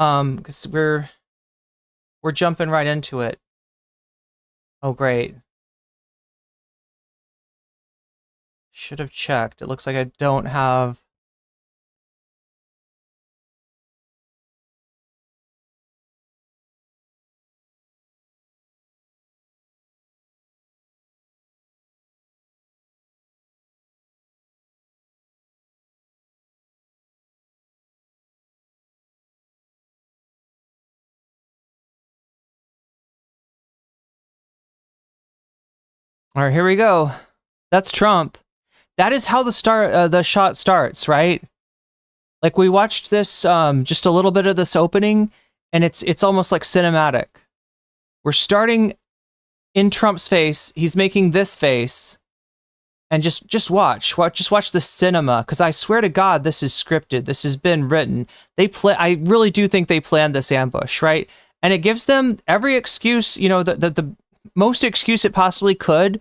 Because we're jumping right into it. Oh, great. Should have checked. It looks like I don't have... All right, here we go. That's Trump. That is how the shot starts, right? Like, we watched this, just a little bit of this opening, and it's almost like cinematic. We're starting in Trump's face. He's making this face, and just watch the cinema, because I swear to God, this is scripted. This has been written. I really do think they planned this ambush, right? And it gives them every excuse, you know, the most excuse it possibly could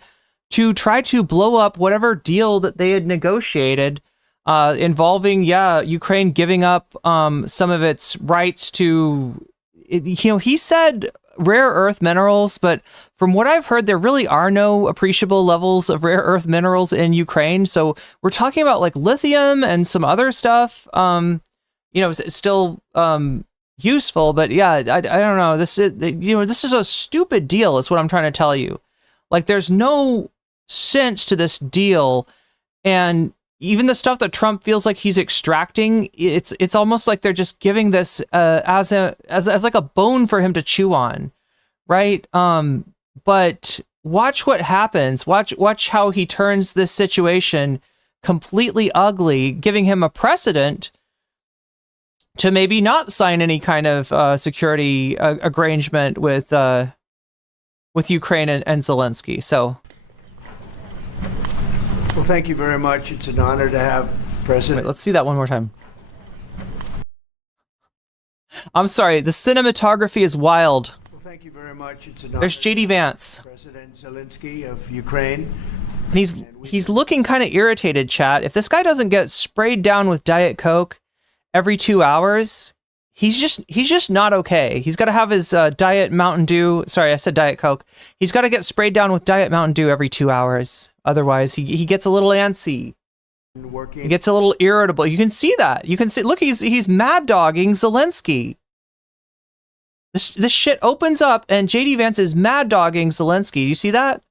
to try to blow up whatever deal that they had negotiated, involving, Ukraine giving up some of its rights to, you know, he said rare earth minerals, but from what I've heard, there really are no appreciable levels of rare earth minerals in Ukraine. So we're talking about like lithium and some other stuff, you know, it's still useful, but yeah, I don't know. This is a stupid deal, is what I'm trying to tell you. Like, there's no sense to this deal, and even the stuff that Trump feels like he's extracting, it's almost like they're just giving this as like a bone for him to chew on, right? But watch what happens. Watch how he turns this situation completely ugly, giving him a precedent to maybe not sign any kind of security arrangement with Ukraine and Zelensky. So, well, thank you very much. It's an honor to have President. Wait, let's see that one more time. I'm sorry, the cinematography is wild. Well, thank you very much. It's an honor. There's JD Vance. President Zelensky of Ukraine. And he's looking kind of irritated, chat. If this guy doesn't get sprayed down with Diet Coke every 2 hours, he's just not okay. He's got to have his Diet Mountain Dew. Sorry, I said Diet Coke. He's got to get sprayed down with Diet Mountain Dew every 2 hours. Otherwise, he gets a little antsy. He gets a little irritable. You can see that. You can see. Look, he's mad dogging Zelensky. This shit opens up, and JD Vance is mad dogging Zelensky. You see that?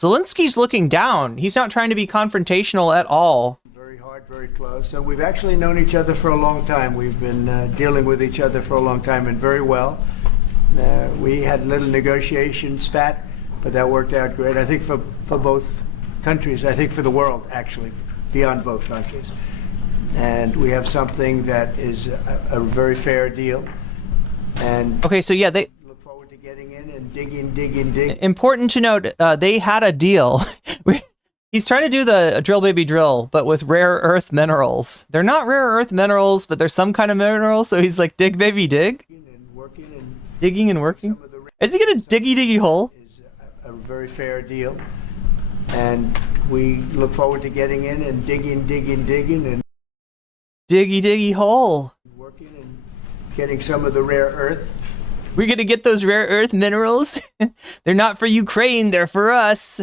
Zelensky's looking down. He's not trying to be confrontational at all. Very close. So we've actually known each other for a long time. We've been dealing with each other for a long time, and very well. We had a little negotiation spat, but that worked out great. I think for both countries. I think for the world, actually, beyond both countries. And we have something that is a very fair deal. And okay, so yeah, they look forward to getting in and digging. Important to note, they had a deal. He's trying to do the drill baby drill, but with rare earth minerals. They're not rare earth minerals, but they're some kind of mineral. So he's like, dig baby dig. Digging and working. Is he gonna diggy hole? Is a very fair deal, and we look forward to getting in and digging and diggy hole. Working and getting some of the rare earth. We're gonna get those rare earth minerals. They're not for Ukraine. They're for us.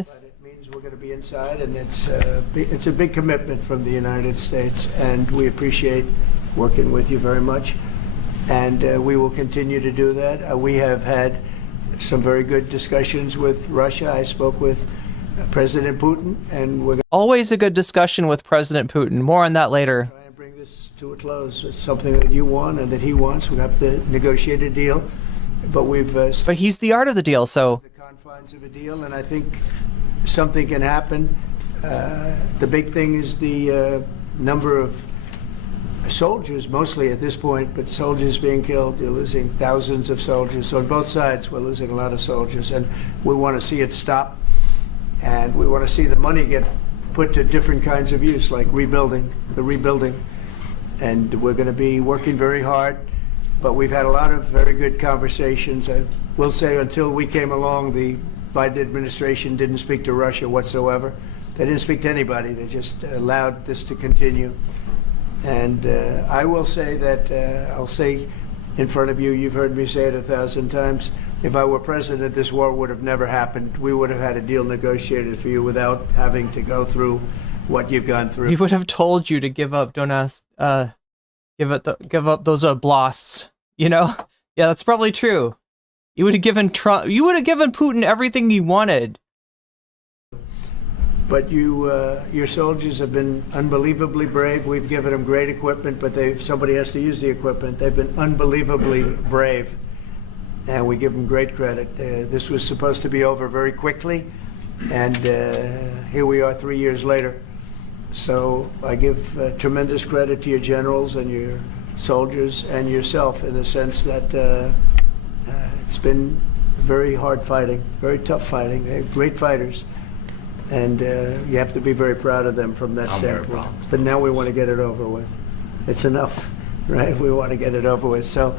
We're going to be inside, and it's a big commitment from the United States, and we appreciate working with you very much, and we will continue to do that. We have had some very good discussions with Russia. I spoke with President Putin, and we're always a good discussion with President Putin. More on that later. Try and bring this to a close. It's something that you want and that he wants. We have to negotiate a deal, but we've. But he's the art of the deal, so. The confines of a deal, and I think something can happen. The big thing is the number of soldiers, mostly at this point, but soldiers being killed. You're losing thousands of soldiers. On both sides, we're losing a lot of soldiers, and we want to see it stop. And we want to see the money get put to different kinds of use, like rebuilding. And we're going to be working very hard. But we've had a lot of very good conversations. I will say, until we came along, the Biden administration didn't speak to Russia whatsoever. They didn't speak to anybody. They just allowed this to continue. And I will say that I'll say in front of you. You've heard me say it 1,000 times. If I were president, this war would have never happened. We would have had a deal negotiated for you without having to go through what you've gone through. He would have told you to give up. Don't ask. Give up those blasts. You know. Yeah, that's probably true. You would have given Trump. You would have given Putin everything he wanted. But your soldiers have been unbelievably brave. We've given them great equipment, but somebody has to use the equipment. They've been unbelievably brave, and we give them great credit. This was supposed to be over very quickly, and here we are 3 years later. So I give tremendous credit to your generals and your soldiers and yourself in the sense that it's been very hard fighting, very tough fighting. They're great fighters. And you have to be very proud of them from that standpoint. But now we want to get it over with. It's enough, right? We want to get it over with. So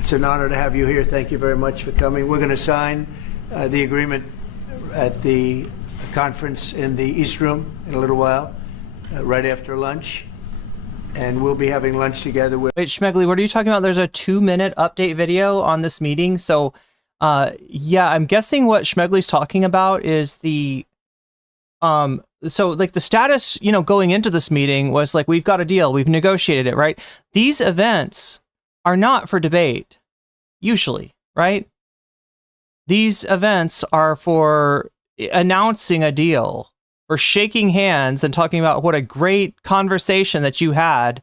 it's an honor to have you here. Thank you very much for coming. We're going to sign the agreement at the conference in the East Room in a little while, right after lunch. And we'll be having lunch together with... Wait, Schmegly, what are you talking about? There's a 2-minute update video on this meeting. So... yeah, I'm guessing what Schmegly's talking about is the, so like the status, you know, going into this meeting was like, we've got a deal, we've negotiated it, right? These events are not for debate, usually, right? These events are for announcing a deal, for shaking hands and talking about what a great conversation that you had,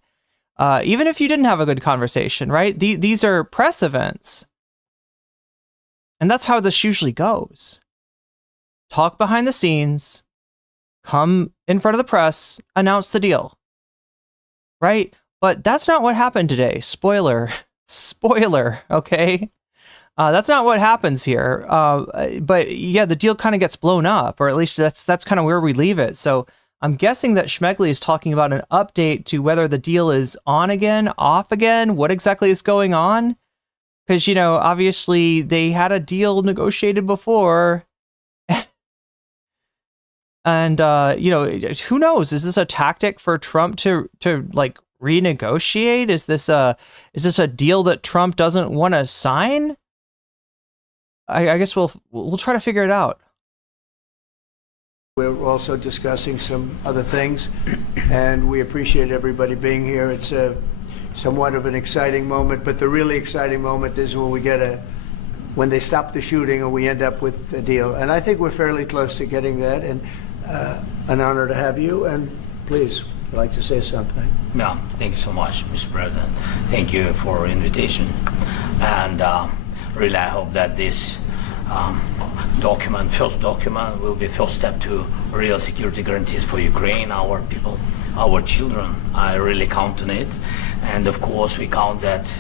even if you didn't have a good conversation, right? These are press events. And that's how this usually goes. Talk behind the scenes, come in front of the press, announce the deal. Right? But that's not what happened today. Spoiler. Spoiler, okay? That's not what happens here. But yeah, the deal kind of gets blown up, or at least that's kind of where we leave it. So I'm guessing that Schmegly is talking about an update to whether the deal is on again, off again, what exactly is going on. Because, you know, obviously they had a deal negotiated before. And, you know, who knows? Is this a tactic for Trump to like renegotiate? Is this a deal that Trump doesn't want to sign? I guess we'll try to figure it out. We're also discussing some other things, and we appreciate everybody being here. It's somewhat of an exciting moment, but the really exciting moment is when they stop the shooting or we end up with a deal. And I think we're fairly close to getting that, and an honor to have you. And please, I'd like to say something. Yeah, thank you so much, Mr. President. Thank you for invitation. And really, I hope that this first document will be first step to real security guarantees for Ukraine, our people, our children. I really count on it. And of course, we count that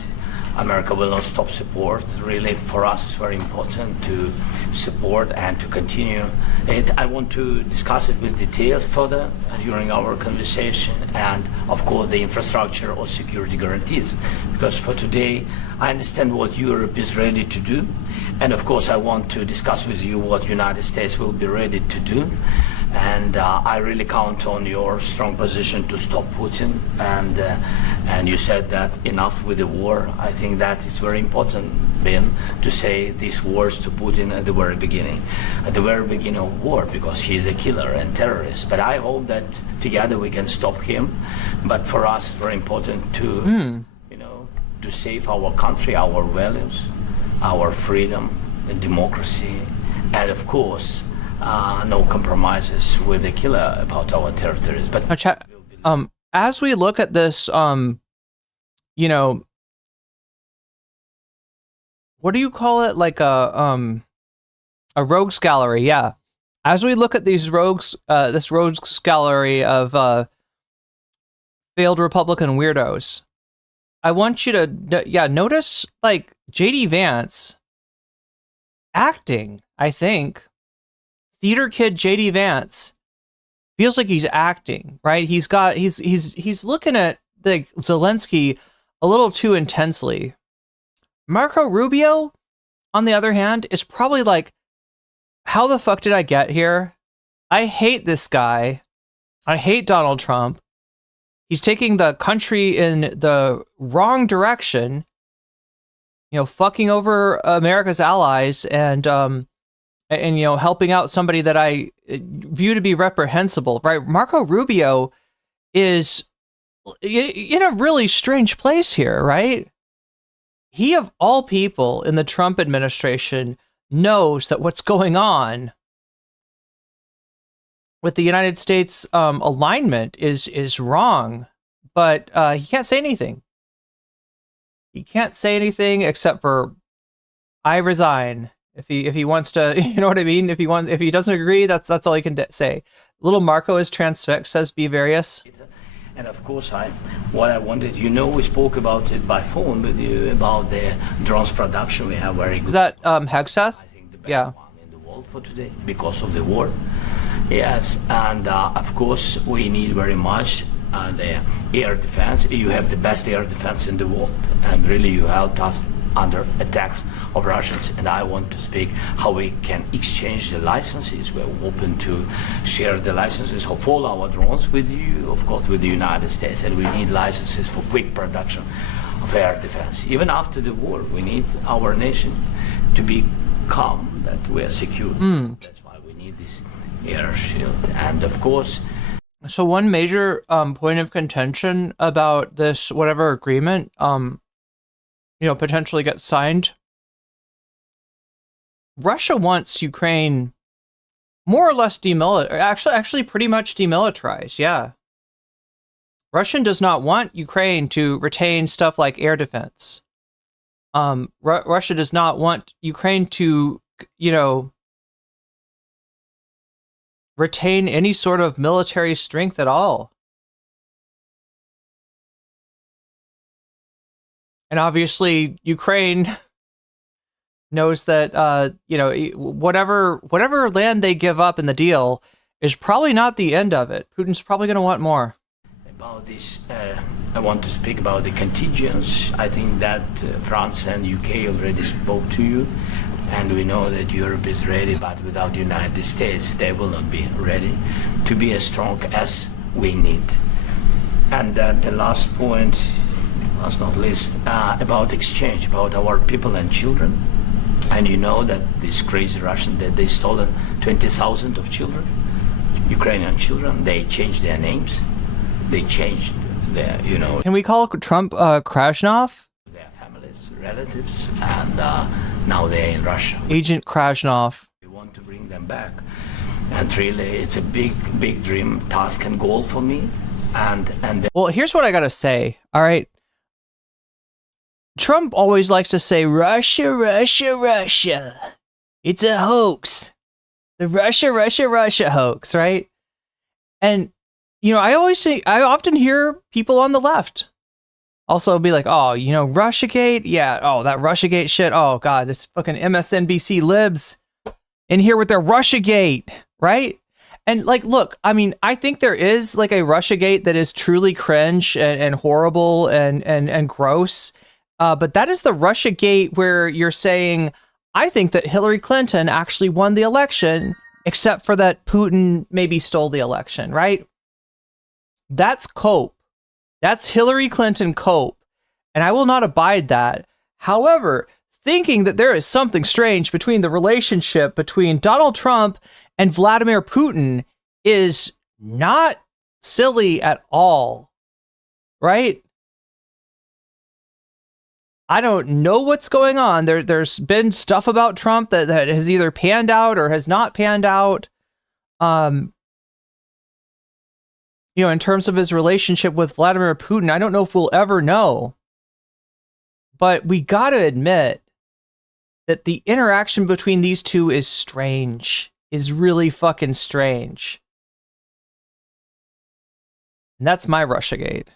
America will not stop support. Really, for us, it's very important to support and to continue it. I want to discuss it with details further during our conversation, and of course, the infrastructure or security guarantees. Because for today, I understand what Europe is ready to do, and of course, I want to discuss with you what United States will be ready to do. And I really count on your strong position to stop Putin. And you said that enough with the war. I think that is very important, Ben, to say these words to Putin at the very beginning of war, because he is a killer and terrorist. But I hope that together we can stop him. But for us, it's very important to, to save our country, our values, our freedom, and democracy, and of course, no compromises with the killer about our territories. But as we look at this, what do you call it? Like a rogues gallery, yeah. As we look at these this rogues gallery of failed Republican weirdos, I want you to, notice like JD Vance acting. I think theater kid JD Vance feels like he's acting, right? He's looking at the Zelensky a little too intensely. Marco Rubio, on the other hand, is probably like, how the fuck did I get here? I hate this guy. I hate Donald Trump. He's taking the country in the wrong direction, you know, fucking over America's allies and you know, helping out somebody that I view to be reprehensible, right? Marco Rubio is in a really strange place here, right? He, of all people in the Trump administration, knows that what's going on with the United States alignment is wrong, but he can't say anything. He can't say anything except for "I resign." If he wants to, you know what I mean. If he doesn't agree, that's all he can say. Little Marco is transfixed, says B. Various. And of course, what I wanted, you know, we spoke about it by phone with you about the drones production. We have very good. Is that Hegseth? I think the best one in the world for today because of the war. Yes, and of course we need very much the air defense. You have the best air defense in the world, and really you helped us under attacks of Russians. And I want to speak how we can exchange the licenses. We're open to share the licenses of all our drones with you, of course, with the United States. And we need licenses for quick production of air defense. Even after the war, we need our nation to be calm, that we are secure. That's why we need this air shield. And of course, so one major point of contention about this whatever agreement you know, potentially gets signed. Russia wants Ukraine more or less actually pretty much demilitarized, yeah. Russia does not want Ukraine to retain stuff like air defense. Russia does not want Ukraine to, you know, retain any sort of military strength at all. And obviously, Ukraine knows that you know, whatever land they give up in the deal is probably not the end of it. Putin's probably going to want more. About this, I want to speak about the contingents. I think that France and UK already spoke to you, and we know that Europe is ready, but without the United States, they will not be ready to be as strong as we need. And the last point, last not least, about exchange, about our people and children. And you know that this crazy Russian, that they stolen 20,000 of children, Ukrainian children. They changed their names. They changed their, you know. Can we call Trump Krasnov? Their families, relatives, and now they're in Russia. Agent Krasnov. We want to bring them back. And really, it's a big, big dream, task, and goal for me. And well, here's what I gotta say, all right? Trump always likes to say, Russia, Russia, Russia. It's a hoax. The Russia, Russia, Russia hoax, right? And, you know, I often hear people on the left also be like, oh, you know, Russiagate? Yeah, oh, that Russiagate shit. Oh, God, this fucking MSNBC libs in here with their Russiagate, right? And, like, look, I mean, I think there is, like, a Russiagate that is truly cringe and horrible and gross. But that is the Russiagate where you're saying, I think that Hillary Clinton actually won the election, except for that Putin maybe stole the election, right? That's cope. That's Hillary Clinton cope. And I will not abide that. However, thinking that there is something strange between the relationship between Donald Trump and Vladimir Putin is not silly at all, right? I don't know what's going on. There's been stuff about Trump that has either panned out or has not panned out. You know, in terms of his relationship with Vladimir Putin, I don't know if we'll ever know. But we got to admit that the interaction between these two is strange, is really fucking strange. And that's my Russiagate.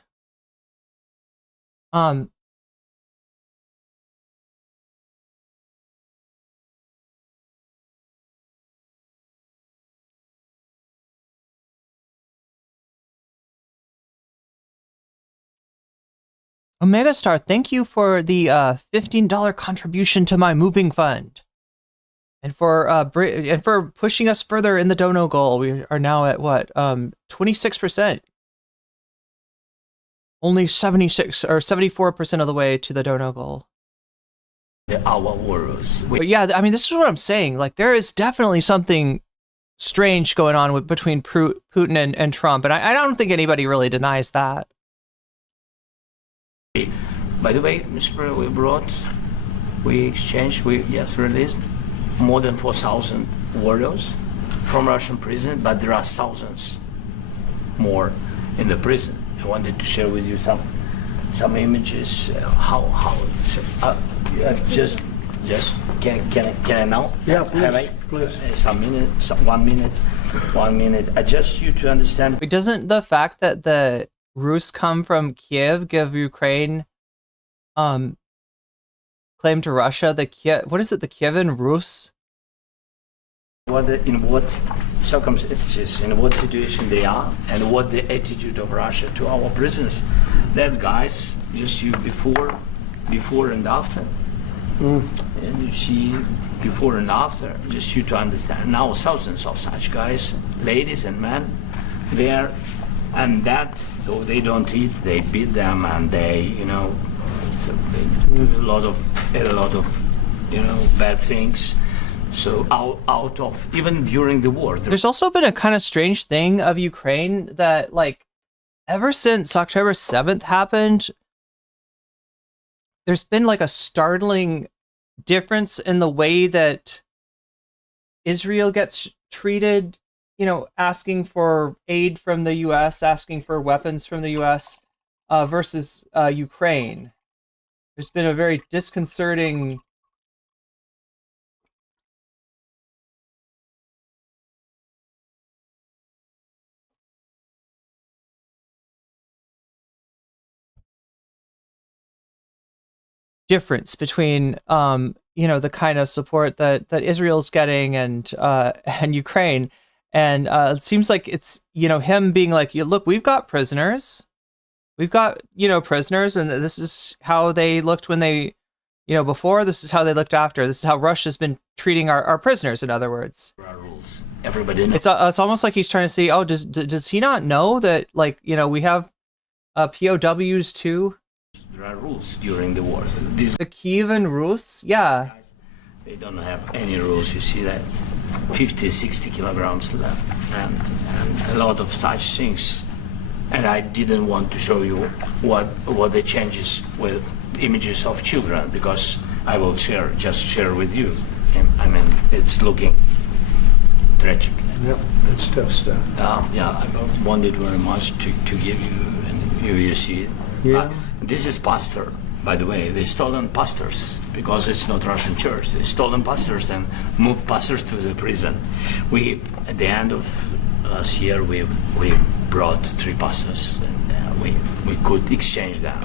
Omegastar, thank you for the $15 contribution to my moving fund, and for pushing us further in the dono goal. We are now at what 26%. only 76 or 74% of the way to the dono goal. Our warriors. But yeah, I mean, this is what I'm saying. Like, there is definitely something strange going on between Putin and Trump, and I don't think anybody really denies that. By the way, Mr. we exchanged, released more than 4,000 warriors from Russian prison, but there are thousands more in the prison. I wanted to share with you some images. How it's just can I now? Yeah, please. Some minute, 1 minute, 1 minute. I just you to understand. Doesn't the fact that the Rus come from Kiev give Ukraine claim to Russia? The Kievan Rus? In what circumstances, in what situation they are, and what the attitude of Russia to our prisoners. That guys, just you before and after. And you see before and after, just you to understand. Now thousands of such guys, ladies and men, there, and that, so they don't eat, they beat them, and they, so they do a lot of, bad things. So out of, even during the war. There's also been a kind of strange thing of Ukraine that, like, ever since October 7th happened, there's been like a startling difference in the way that Israel gets treated, asking for aid from the US, asking for weapons from the US, versus Ukraine. There's been a very disconcerting difference between the kind of support that Israel's getting and Ukraine, and it seems like it's him being like, look, we've got prisoners, and this is how they looked when they before, this is how they looked after, this is how Russia's been treating our prisoners, in other words. Rules. Everybody knows. It's almost like he's trying to say, oh, does he not know that, like, we have POWs too? There are rules during the war. So the Kievan Rus, yeah. They don't have any rules. You see that 50, 60 kilograms left, and a lot of such things. And I didn't want to show you what the changes with images of children, because I will share with you. And, I mean, it's looking tragic. Yep, that's tough stuff. Yeah, I wanted very much to give you, and you see it. Yeah. This is pastor, by the way. They stolen pastors because it's not Russian church. They stolen pastors and moved pastors to the prison. We, at the end of last year, we brought 3 pastors, and we could exchange them.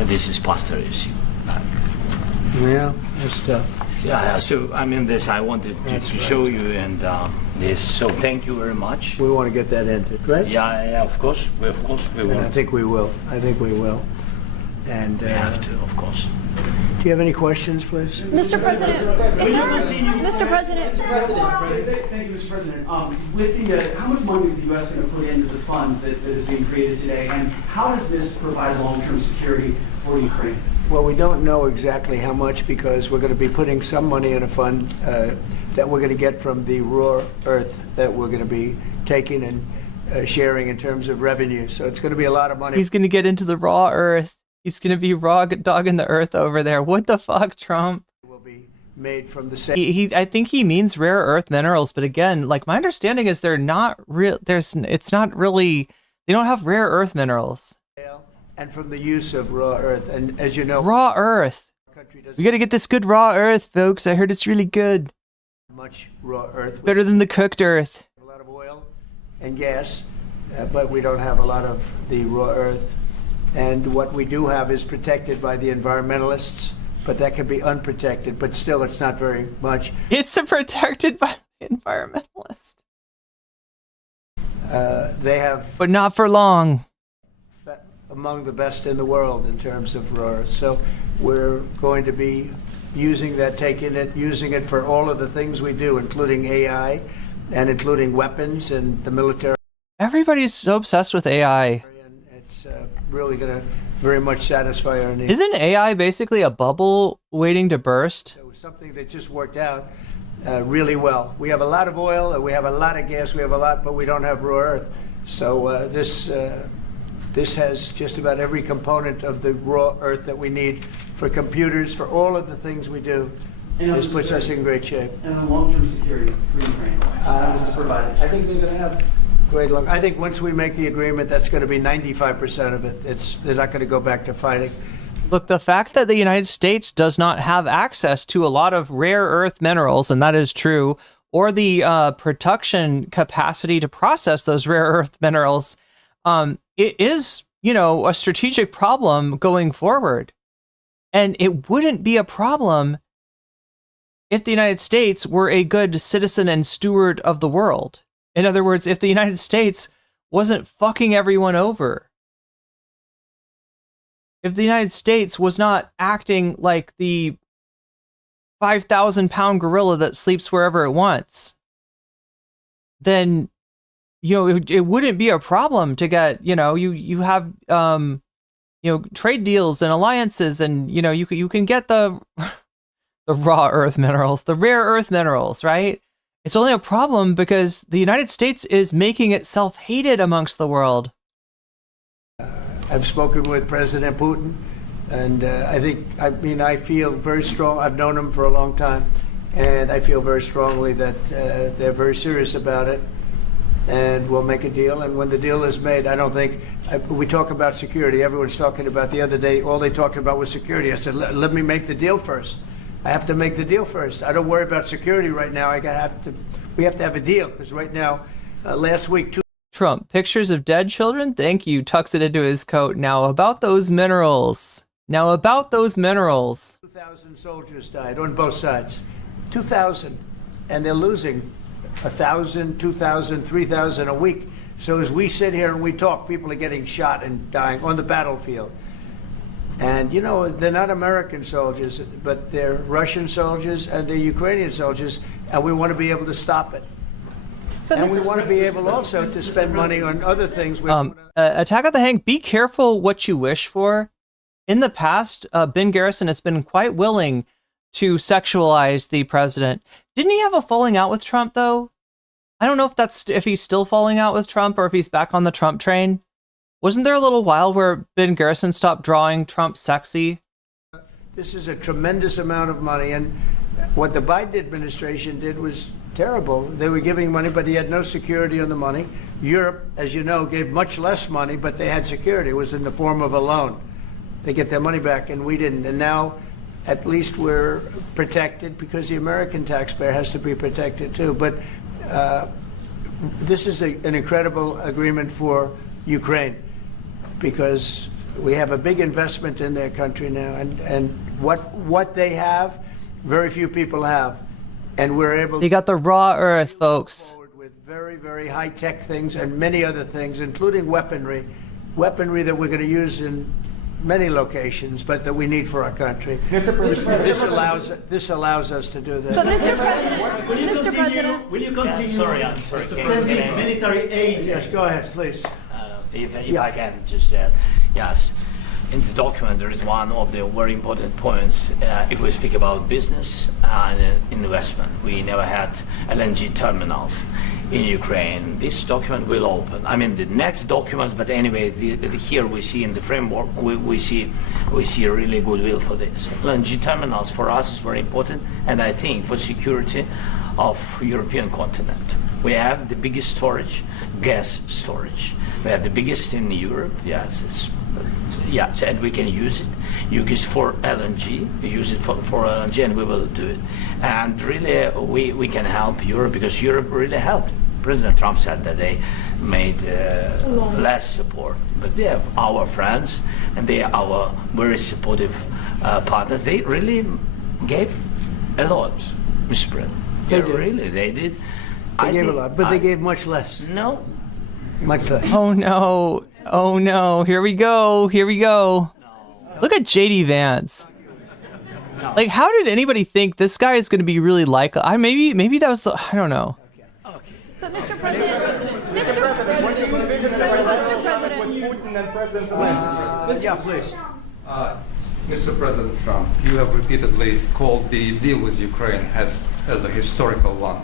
And this is pastor, you see. Yeah, that's tough. Yeah. So I mean, this I wanted to show you, and this. So thank you very much. We want to get that entered, right? Yeah. Of course, we will. I think we will. And we have to, of course. Do you have any questions, please? Mr. President, Mr. President. Thank you, Mr. President. With the, how much money is the U.S. going to put into the fund that is being created today, and how does this provide long-term security for Ukraine? Well, we don't know exactly how much, because we're going to be putting some money in a fund that we're going to get from the raw earth that we're going to be taking and sharing in terms of revenue. So it's going to be a lot of money. He's going to get into the raw earth. He's going to be raw dogging the earth over there. What the fuck, Trump? Will be made from the same. I think he means rare earth minerals, but again, like, my understanding is they're not real. It's not really. They don't have rare earth minerals. And from the use of raw earth, and as you know, raw earth. We got to get this good raw earth, folks. I heard it's really good. Much raw earth. It's better than the cooked earth. A lot of oil and gas, but we don't have a lot of the raw earth. And what we do have is protected by the environmentalists, but that can be unprotected. But still, it's not very much. It's protected by the environmentalists. They have, but not for long. Among the best in the world in terms of raw earth. So we're going to be using that, using it for all of the things we do, including AI and including weapons and the military. Everybody's so obsessed with AI. It's really going to very much satisfy our needs. Isn't AI basically a bubble waiting to burst? It was something that just worked out really well. We have a lot of oil, we have a lot of gas, we have a lot, but we don't have raw earth. So this has just about every component of the raw earth that we need for computers, for all of the things we do. This puts us in great shape. And the long-term security for Ukraine, how does this provide? I think they're going to have great luck. I think once we make the agreement, that's going to be 95% of it. They're not going to go back to fighting. Look, the fact that the United States does not have access to a lot of rare earth minerals, and that is true, or the production capacity to process those rare earth minerals, it is, a strategic problem going forward. And it wouldn't be a problem if the United States were a good citizen and steward of the world. In other words, if the United States wasn't fucking everyone over. If the United States was not acting like the 5,000-pound gorilla that sleeps wherever it wants, then, it wouldn't be a problem to get, you have, trade deals and alliances, and, you can get the raw earth minerals, the rare earth minerals, right? It's only a problem because the United States is making itself hated amongst the world. I've spoken with President Putin, and I feel very strong. I've known him for a long time, and I feel very strongly that they're very serious about it, and we'll make a deal. And when the deal is made, I don't think, we talk about security. Everyone's talking about the other day, all they talked about was security. I said, let me make the deal first. I have to make the deal first. I don't worry about security right now. We have to have a deal, because right now, last week, Trump, pictures of dead children? Thank you. Tucks it into his coat. Now about those minerals. 2,000 soldiers died on both sides. 2,000. And they're losing 1,000, 2,000, 3,000 a week. So as we sit here and we talk, people are getting shot and dying on the battlefield. And, they're not American soldiers, but they're Russian soldiers and they're Ukrainian soldiers, and we want to be able to stop it. And we want to be able also to spend money on other things. Attack of the Hank, be careful what you wish for. In the past, Ben Garrison has been quite willing to sexualize the president. Didn't he have a falling out with Trump, though? I don't know if he's still falling out with Trump or if he's back on the Trump train. Wasn't there a little while where Ben Garrison stopped drawing Trump sexy? This is a tremendous amount of money, and what the Biden administration did was terrible. They were giving money, but he had no security on the money. Europe, as you know, gave much less money, but they had security. It was in the form of a loan. They get their money back, and we didn't. And now, at least we're protected, because the American taxpayer has to be protected too. But this is an incredible agreement for Ukraine, because we have a big investment in their country now, and what they have, very few people have. And we're able to... You got the raw earth, folks. ...with very, very high-tech things and many other things, including weaponry that we're going to use in many locations, but that we need for our country. Mr. President, this allows us to do that. But Mr. President, will you continue? Sorry. Military aid. Yes, go ahead, please. If I can just yes. In the document, there is one of the very important points. If we speak about business and investment, we never had LNG terminals in Ukraine. This document will open. I mean, the next document, but anyway, here we see in the framework, we see a really goodwill for this. LNG terminals for us is very important, and I think for security of European continent. We have the biggest storage, gas storage. We have the biggest in Europe. Yes, and we can use it. Use it for LNG. We use it for LNG, and we will do it. And really, we can help Europe, because Europe really helped. President Trump said that they made less support, but they have our friends, and they are our very supportive partners. They really gave a lot, Mr. President. They did. They gave a lot, but they gave much less. No. Much less. Oh no. Here we go. No. Look at JD Vance. No. Like, how did anybody think this guy is going to be really likable? Maybe that was I don't know. But Mr. President, and President Zelensky. Yeah, please. Mr. President Trump, you have repeatedly called the deal with Ukraine as a historical one.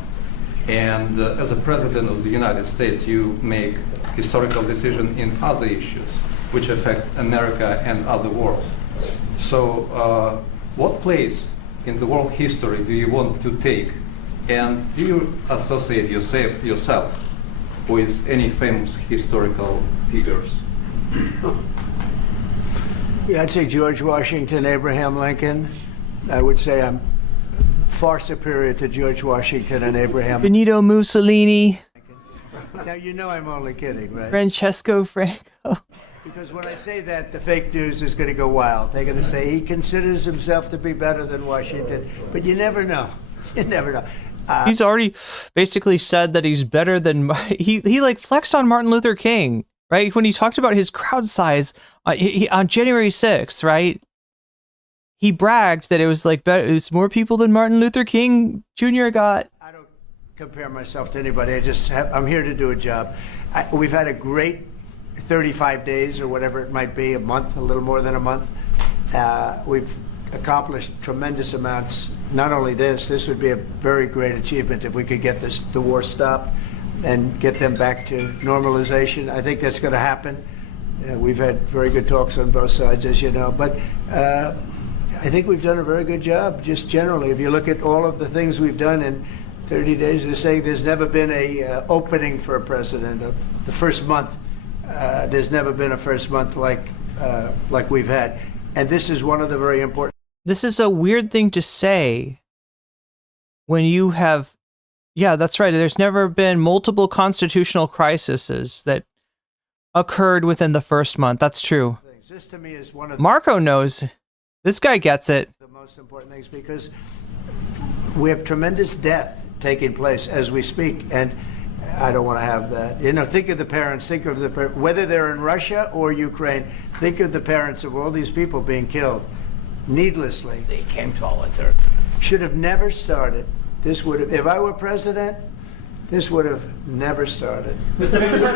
And as a President of the United States, you make historical decisions in other issues which affect America and other world. So what place in the world history do you want to take? And do you associate yourself with any famous historical figures? Yeah, I'd say George Washington, Abraham Lincoln. I would say I'm far superior to George Washington and Abraham. Benito Mussolini, Now, you know I'm only kidding, right? Francesco Franco. Because when I say that, the fake news is going to go wild. They're going to say he considers himself to be better than Washington. But you never know. You never know. He's already basically said that he's better than he like flexed on Martin Luther King, right? When he talked about his crowd size on January 6th, right? He bragged that it was like it was more people than Martin Luther King Jr. got. I don't compare myself to anybody. I'm here to do a job. We've had a great 35 days or whatever it might be, a month, a little more than a month. We've accomplished tremendous amounts. Not only this would be a very great achievement if we could get the war stopped and get them back to normalization. I think that's going to happen. We've had very good talks on both sides, as you know. But I think we've done a very good job, just generally. If you look at all of the things we've done in 30 days, they're saying there's never been a opening for a president. The first month, there's never been a first month like we've had. And this is one of the very important. This is a weird thing to say when you have, yeah, that's right. There's never been multiple constitutional crises that occurred within the first month. That's true. This to me is one of Marco knows. This guy gets it. The most important things, because we have tremendous death taking place as we speak, and I don't want to have that. You know, think of the parents, whether they're in Russia or Ukraine, think of the parents of all these people being killed needlessly. They came to our territory. Should have never started. This would have, if I were president, this would have never started. Mr. President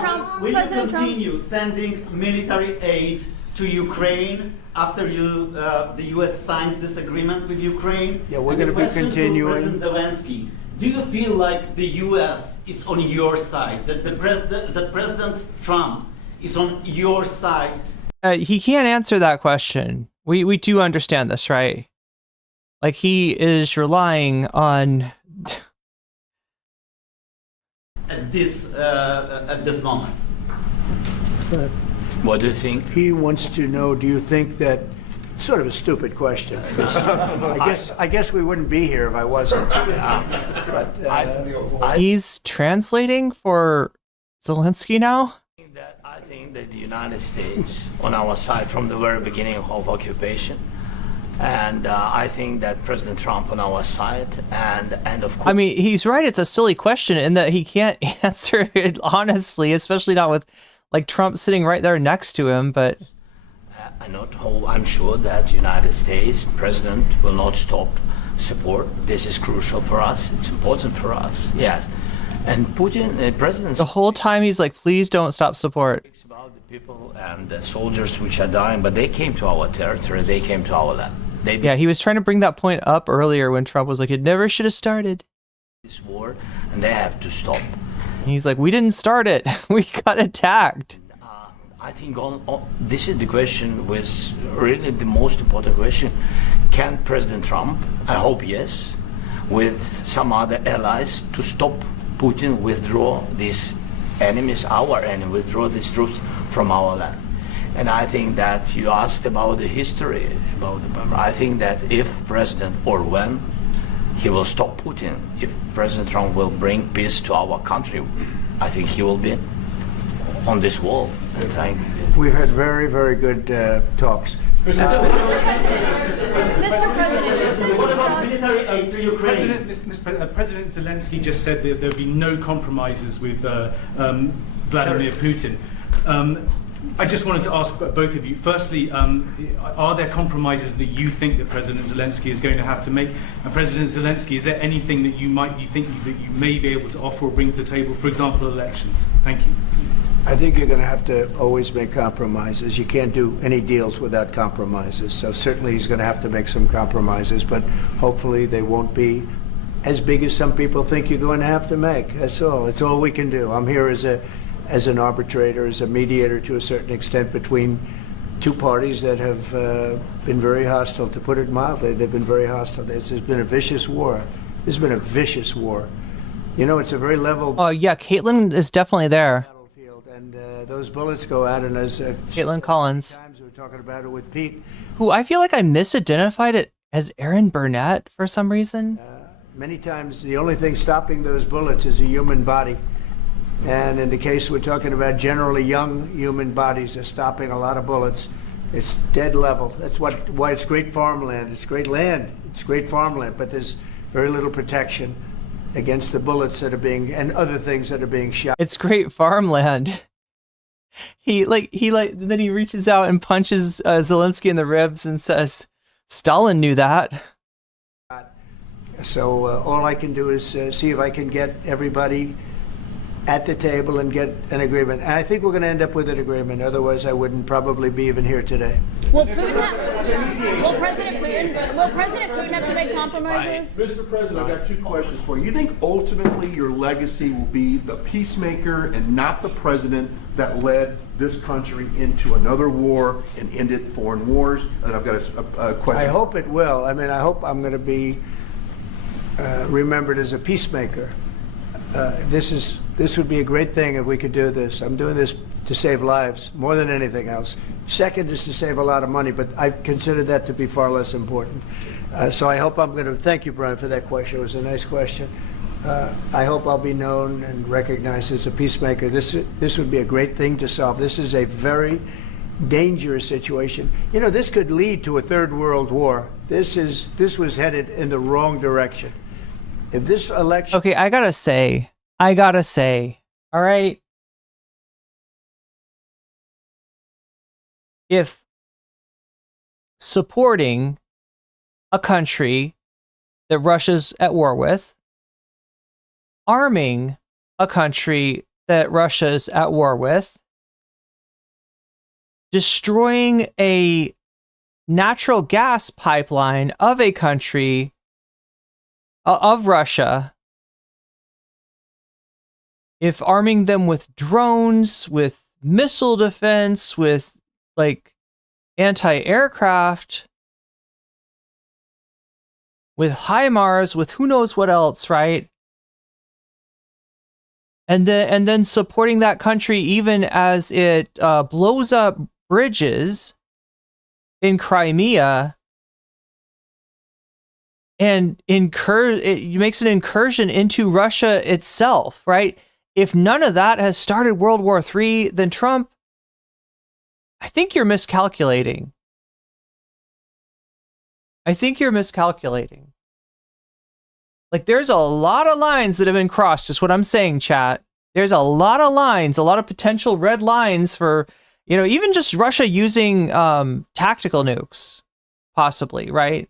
Trump, Will you President Trump. continue sending military aid to Ukraine after the U.S. signs this agreement with Ukraine? Yeah, we're And the going to be question continuing. To President Zelensky, do you feel like the U.S. is on your side, that President Trump is on your side? He can't answer that question. We do understand this, right? Like, he is relying on At this moment. But What do you think? he wants to know, do you think that, sort of a stupid question. I guess we wouldn't be here if I wasn't. But, he's translating for Zelensky now. I think that the United States on our side from the very beginning of occupation, and I think that President Trump on our side, and of course. I mean, he's right. It's a silly question in that he can't answer it honestly, especially not with like Trump sitting right there next to him. But I'm sure that the United States President will not stop support. This is crucial for us. It's important for us. Yes. And Putin, the president, the whole time he's like, please don't stop support. About the people and the soldiers which are dying, but they came to our territory. They came to our land. Yeah, he was trying to bring that point up earlier when Trump was like, it never should have started. This war, and they have to stop. And he's like, we didn't start it. We got attacked. I think this is the question, was really the most important question. Can President Trump, I hope yes, with some other allies, to stop Putin, withdraw these enemies, our enemy, withdraw these troops from our land? And I think that you asked about the history, I think that if President, or when, he will stop Putin, if President Trump will bring peace to our country, I think he will be on this wall. And thank you. we've had very, very good talks. Mr. President, What about military aid to Ukraine? President Zelensky just said that there'll be no compromises with Vladimir Putin. I just wanted to ask both of you. Firstly, are there compromises that you think that President Zelensky is going to have to make? And President Zelensky, is there anything that you think that you may be able to offer or bring to the table? For example, elections. Thank you. I think you're going to have to always make compromises. You can't do any deals without compromises. So certainly he's going to have to make some compromises, but hopefully they won't be as big as some people think you're going to have to make. That's all. It's all we can do. I'm here as an arbitrator, as a mediator to a certain extent between two parties that have been very hostile. To put it mildly, they've been very hostile. There's been a vicious war. There's been a vicious war. You know, it's a very level. Oh yeah, Caitlin is definitely there. Battlefield, and those bullets go out, and as Caitlin Collins, times we were talking about it with Pete, who I feel like I misidentified it as Aaron Burnett for some reason. many times the only thing stopping those bullets is a human body. And in the case we're talking about, generally young human bodies are stopping a lot of bullets. It's dead level. That's why it's great farmland. It's great land. It's great farmland, but there's very little protection against the bullets that are being, and other things that are being shot. It's great farmland. Then he reaches out and punches Zelensky in the ribs and says, Stalin knew that. So all I can do is see if I can get everybody at the table and get an agreement. And I think we're going to end up with an agreement. Otherwise, I wouldn't probably be even here today. Will President Putin have to make compromises? Mr. President, I've got two questions for you. You think ultimately your legacy will be the peacemaker and not the president that led this country into another war and ended foreign wars? And I've got a question. I hope it will. I mean, I hope I'm going to be remembered as a peacemaker. This would be a great thing if we could do this. I'm doing this to save lives more than anything else. Second is to save a lot of money, but I consider that to be far less important. So I hope I'm going to thank you, Brian, for that question. It was a nice question. I hope I'll be known and recognized as a peacemaker. This would be a great thing to solve. This is a very dangerous situation. You know, this could lead to a third world war. This was headed in the wrong direction. If this election... Okay, I gotta say, all right? If supporting a country that Russia's at war with, arming a country that Russia's at war with, destroying a natural gas pipeline of a country of Russia, if arming them with drones, with missile defense, with like anti-aircraft, with HIMARS, with who knows what else, right? And then supporting that country even as it blows up bridges in Crimea and it makes an incursion into Russia itself, right? If none of that has started World War III, then Trump, I think you're miscalculating. Like, there's a lot of lines that have been crossed, is what I'm saying, chat. There's a lot of lines, a lot of potential red lines for, you know, even just Russia using tactical nukes, possibly, right?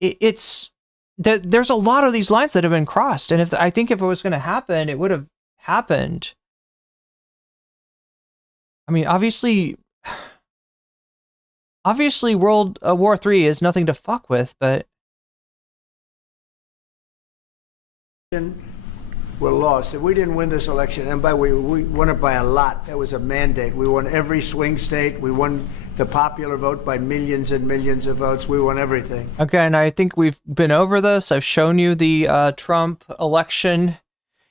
There's a lot of these lines that have been crossed, and I think if it was going to happen, it would have happened. I mean, obviously World War III is nothing to fuck with, but we're lost. If we didn't win this election, and we won it by a lot. That was a mandate. We won every swing state. We won the popular vote by millions and millions of votes. We won everything. Okay, and I think we've been over this. I've shown you the Trump election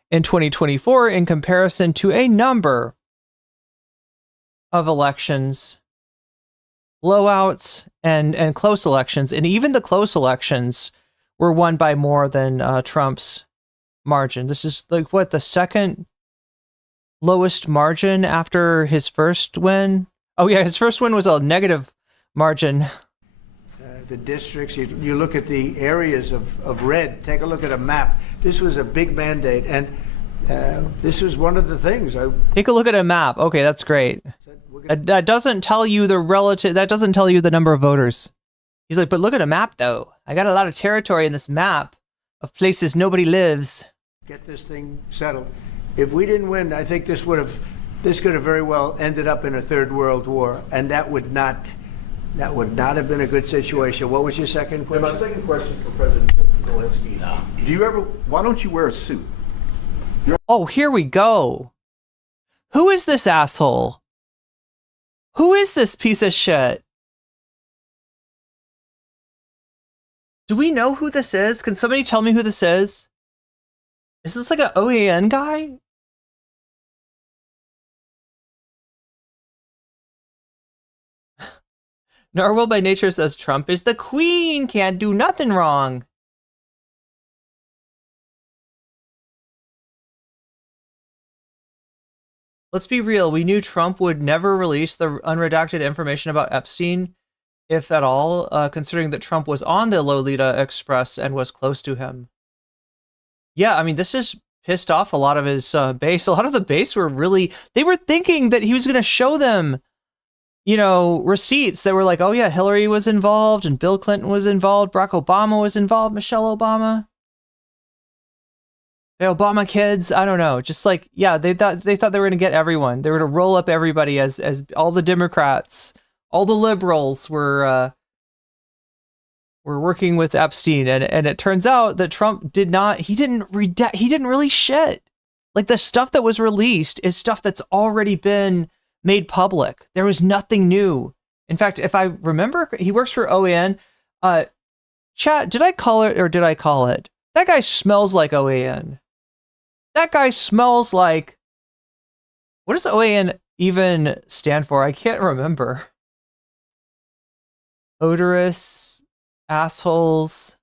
in 2024 in comparison to a number of elections, blowouts, and close elections. And even the close elections were won by more than Trump's margin. This is like what, the second lowest margin after his first win? Oh yeah, his first win was a negative margin. The districts, you look at the areas of red, take a look at a map. This was a big mandate, and this was one of the things. I Take a look at a map. Okay, that's great. said, we're gonna, That doesn't tell you the relative. That doesn't tell you the number of voters. He's like, but look at a map though. I got a lot of territory in this map of places nobody lives. get this thing settled. If we didn't win, I think this could have very well ended up in a third world war, and that would not have been a good situation. What was your second And question? my second question for President Zelensky: why don't you wear a suit? Oh, here we go. Who is this asshole? Who is this piece of shit? Do we know who this is? Can somebody tell me who this is? Is this like an OAN guy? Narwhal by nature says Trump is the queen, can't do nothing wrong. Let's be real, we knew Trump would never release the unredacted information about Epstein, if at all, considering that Trump was on the Lolita Express and was close to him. Yeah, I mean, this has pissed off a lot of his base. A lot of the base were they were thinking that he was going to show them, receipts that were like, oh yeah, Hillary was involved and Bill Clinton was involved, Barack Obama was involved, Michelle Obama. The Obama kids, I don't know. Just like, yeah, they thought they were going to get everyone. They were going to roll up everybody as all the Democrats, all the liberals were working with Epstein, and it turns out that Trump didn't release shit. Like, the stuff that was released is stuff that's already been made public. There was nothing new. In fact, if I remember, he works for OAN. Chat, did I call it or did I call it? That guy smells like OAN. That guy smells like... What does OAN even stand for? I can't remember. Odorous assholes.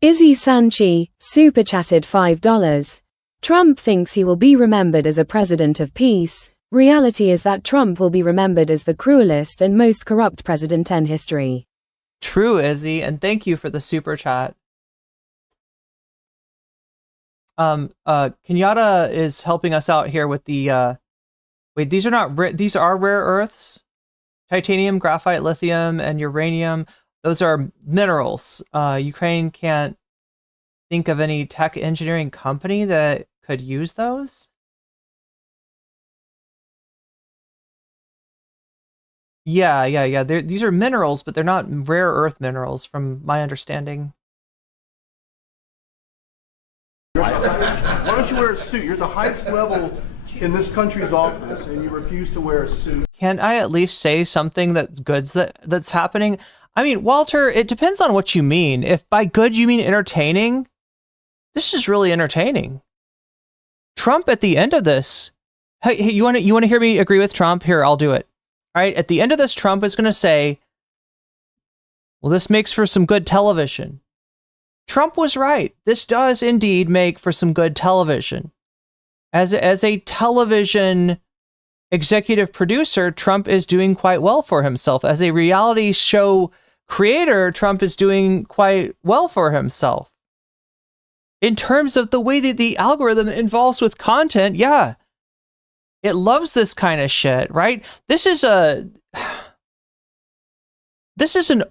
Izzy Sanchi, super chatted $5. Trump thinks he will be remembered as a president of peace. Reality is that Trump will be remembered as the cruelest and most corrupt president in history. True, Izzy, and thank you for the super chat. Kenyatta is helping us out here with the wait, these are rare earths. Titanium, graphite, lithium, and uranium. Those are minerals. Ukraine can't think of any tech engineering company that could use those. Yeah. These are minerals, but they're not rare earth minerals, from my understanding. Why don't you wear a suit? You're at the highest level in this country's office, and you refuse to wear a suit. Can I at least say something that's happening? I mean, Walter, it depends on what you mean. If by good you mean entertaining, this is really entertaining. Trump at the end of this, hey, you want to hear me agree with Trump? Here, I'll do it. All right, at the end of this, Trump is going to say, well, this makes for some good television. Trump was right. This does indeed make for some good television. As a television executive producer, Trump is doing quite well for himself. As a reality show creator, Trump is doing quite well for himself. In terms of the way that the algorithm involves with content, yeah, it loves this kind of shit, right? This is an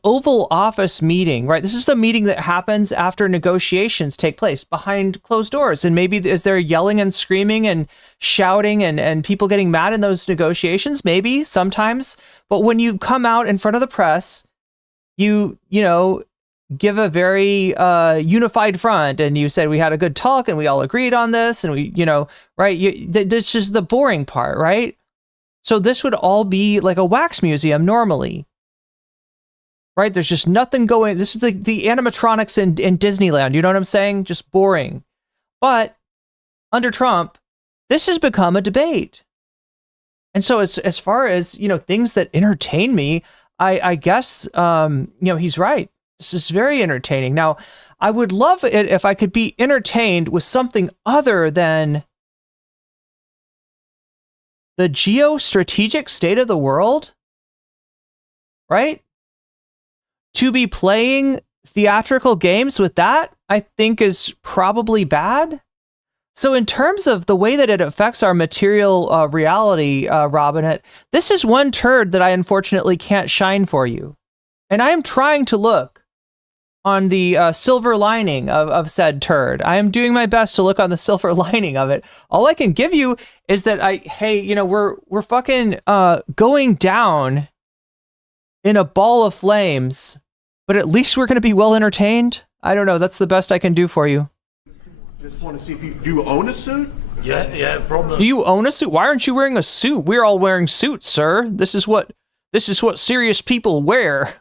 Oval Office meeting, right? This is the meeting that happens after negotiations take place behind closed doors. And maybe is there yelling and screaming and shouting and people getting mad in those negotiations? Maybe, sometimes. But when you come out in front of the press, you give a very unified front, and you said we had a good talk and we all agreed on this, and we, right? This is the boring part, right? So this would all be like a wax museum normally. Right? There's just nothing going. This is the animatronics in Disneyland. You know what I'm saying? Just boring. But under Trump, this has become a debate. And so as far as, things that entertain me, I guess, he's right. This is very entertaining. Now, I would love it if I could be entertained with something other than the geostrategic state of the world. Right? To be playing theatrical games with that, I think is probably bad. So in terms of the way that it affects our material reality, Robinette, this is one turd that I unfortunately can't shine for you. And I am trying to look on the silver lining of said turd. I am doing my best to look on the silver lining of it. All I can give you is that hey, you know, we're fucking going down in a ball of flames, but at least we're going to be well entertained. I don't know. That's the best I can do for you. Just want to see if you do own a suit. Yeah, problem. Do you own a suit? Why aren't you wearing a suit? We're all wearing suits, sir. This is what serious people wear.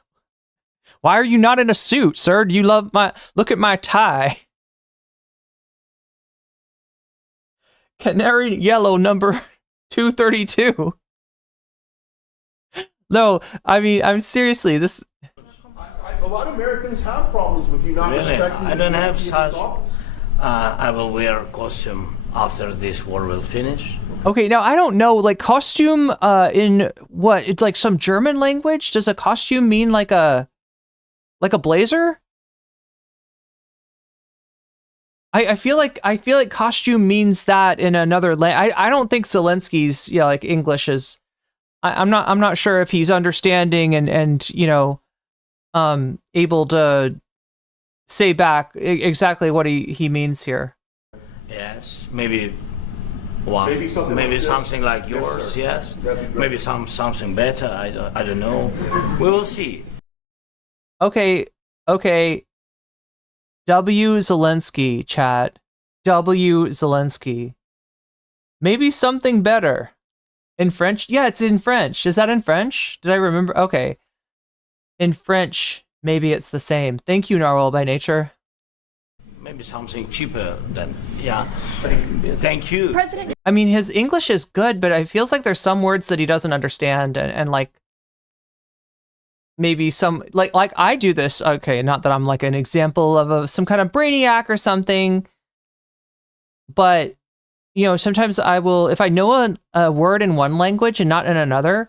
Why are you not in a suit, sir? Do you love look at my tie. Canary yellow number 232. No, I mean, I'm seriously, this... A lot of Americans have problems with you not respecting. I don't have such. office. I will wear costume after this war will finish. Okay, now I don't know, like costume in what? It's like some German language? Does a costume mean like a blazer? I feel like costume means that in another I don't think Zelensky's like English is I'm not sure if he's understanding and you know able to say back exactly what he means here. Yes, maybe one, maybe something like yours. Yes, maybe something better. I don't know. We will see. Okay. W. Zelensky, chat. W. Zelensky. Maybe something better. In French? Yeah, it's in French. Is that in French? Did I remember? Okay. In French, maybe it's the same. Thank you, Narwhal by Nature. Maybe something cheaper than, yeah. Thank you. President. I mean, his English is good, but it feels like there's some words that he doesn't understand and like, maybe some like I do this. Okay, not that I'm like an example of some kind of brainiac or something, but you know, sometimes I will, if I know a word in one language and not in another,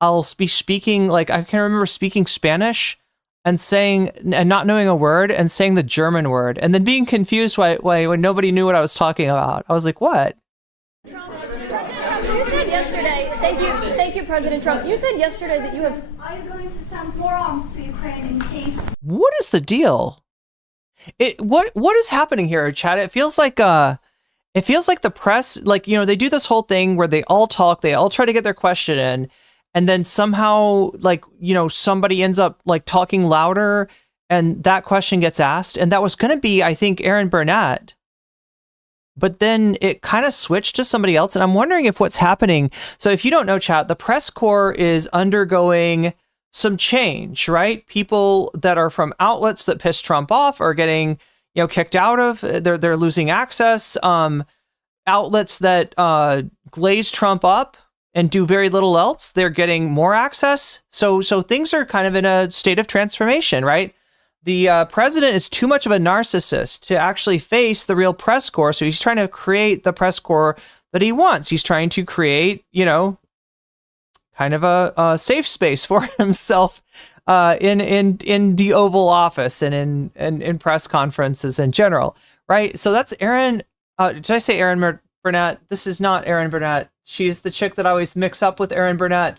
I'll be speaking like I can remember speaking Spanish and saying and not knowing a word and saying the German word and then being confused why when nobody knew what I was talking about. I was like, what? President Trump, you said yesterday. Thank you, President Trump. You said yesterday that you have. Are you going to send more arms to Ukraine in case? What is the deal? What is happening here, Chad? It feels like the press, like, you know, they do this whole thing where they all talk, they all try to get their question in, and then somehow, like, you know, somebody ends up like talking louder and that question gets asked. And that was going to be, I think, Aaron Burnett. But then it kind of switched to somebody else. And I'm wondering if what's happening. So if you don't know, chat, the press corps is undergoing some change, right? People that are from outlets that piss Trump off are getting, you know, kicked out of, they're losing access. Outlets that glaze Trump up and do very little else, they're getting more access. So things are kind of in a state of transformation, right? The president is too much of a narcissist to actually face the real press corps. So he's trying to create the press corps that he wants. He's trying to create, you know, kind of a safe space for himself in the Oval Office and in press conferences in general, right? So that's Aaron. Did I say Aaron Burnett? This is not Aaron Burnett. She's the chick that I always mix up with Aaron Burnett.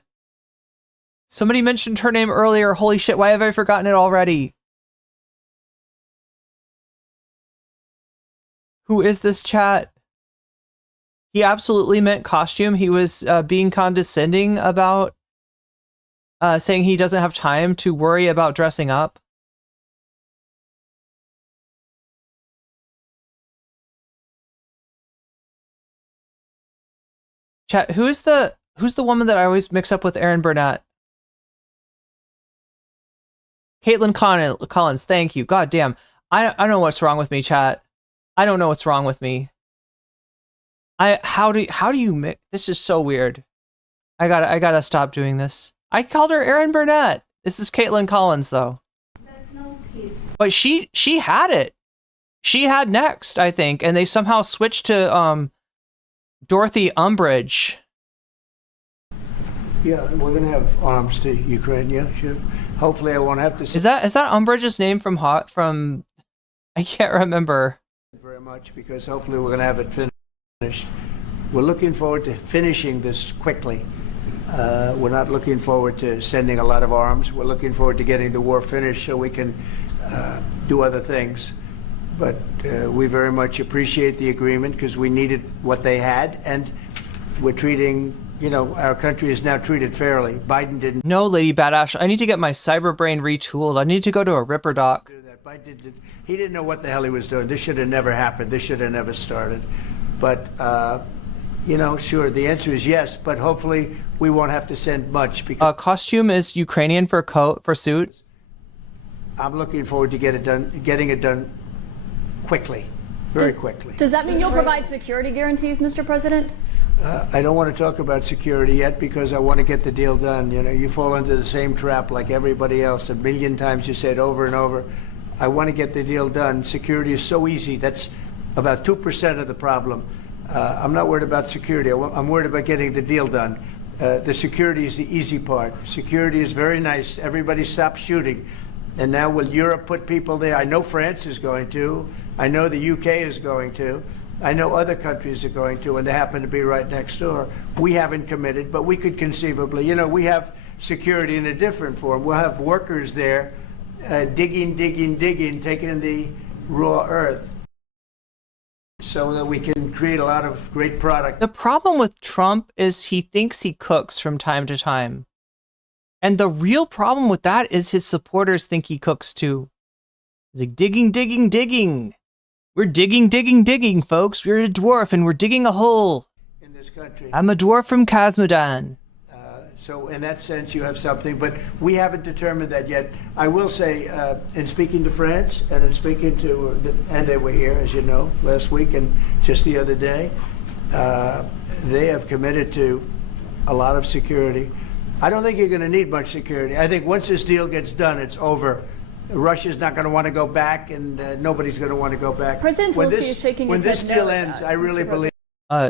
Somebody mentioned her name earlier. Holy shit, why have I forgotten it already? Who is this, chat? He absolutely meant costume. He was being condescending about saying he doesn't have time to worry about dressing up. Chat, who's the woman that I always mix up with Aaron Burnett? Caitlin Collins, thank you. God damn. I don't know what's wrong with me, chat. I don't know what's wrong with me. How do you mix? This is so weird. I gotta stop doing this. I called her Aaron Burnett. This is Caitlin Collins though. There's no peace. But she had it. She had next, I think, and they somehow switched to Dorothy Umbridge. Yeah, we're gonna have arms to Ukraine. Yeah, sure. Hopefully, I won't have to. Is that Umbridge's name from I can't remember. Very much, because hopefully we're going to have it finished. We're looking forward to finishing this quickly. We're not looking forward to sending a lot of arms. We're looking forward to getting the war finished so we can do other things. But we very much appreciate the agreement because we needed what they had, and we're treating, you know, our country is now treated fairly. Biden didn't. No, Lady Badass, I need to get my cyber brain retooled. I need to go to a Ripper doc. Do that. He didn't know what the hell he was doing. This should have never happened. This should have never started. But, you know, sure, the answer is yes, but hopefully we won't have to send much. Because costume is Ukrainian for coat, for suit. I'm looking forward to getting it done quickly, very quickly. Does that mean you'll provide security guarantees, Mr. President? I don't want to talk about security yet because I want to get the deal done. You know, you fall into the same trap like everybody else. A million times you say it over and over. I want to get the deal done. Security is so easy. That's about 2% of the problem. I'm not worried about security. I'm worried about getting the deal done. The security is the easy part. Security is very nice. Everybody stopped shooting. And now will Europe put people there? I know France is going to. I know the UK is going to. I know other countries are going to, and they happen to be right next door. We haven't committed, but we could conceivably. You know, we have security in a different form. We'll have workers there digging, taking the raw earth so that we can create a lot of great product. The problem with Trump is he thinks he cooks from time to time. And the real problem with that is his supporters think he cooks too. He's like, digging. We're digging, folks. We're a dwarf and we're digging a hole. In this country. I'm a dwarf from Kazmodan. So in that sense, you have something, but we haven't determined that yet. I will say, in speaking to France and in speaking to, and they were here, as you know, last week and just the other day, they have committed to a lot of security. I don't think you're going to need much security. I think once this deal gets done, it's over. Russia's not going to want to go back, and nobody's going to want to go back. President Zelensky is shaking his head. When this deal ends, I really believe.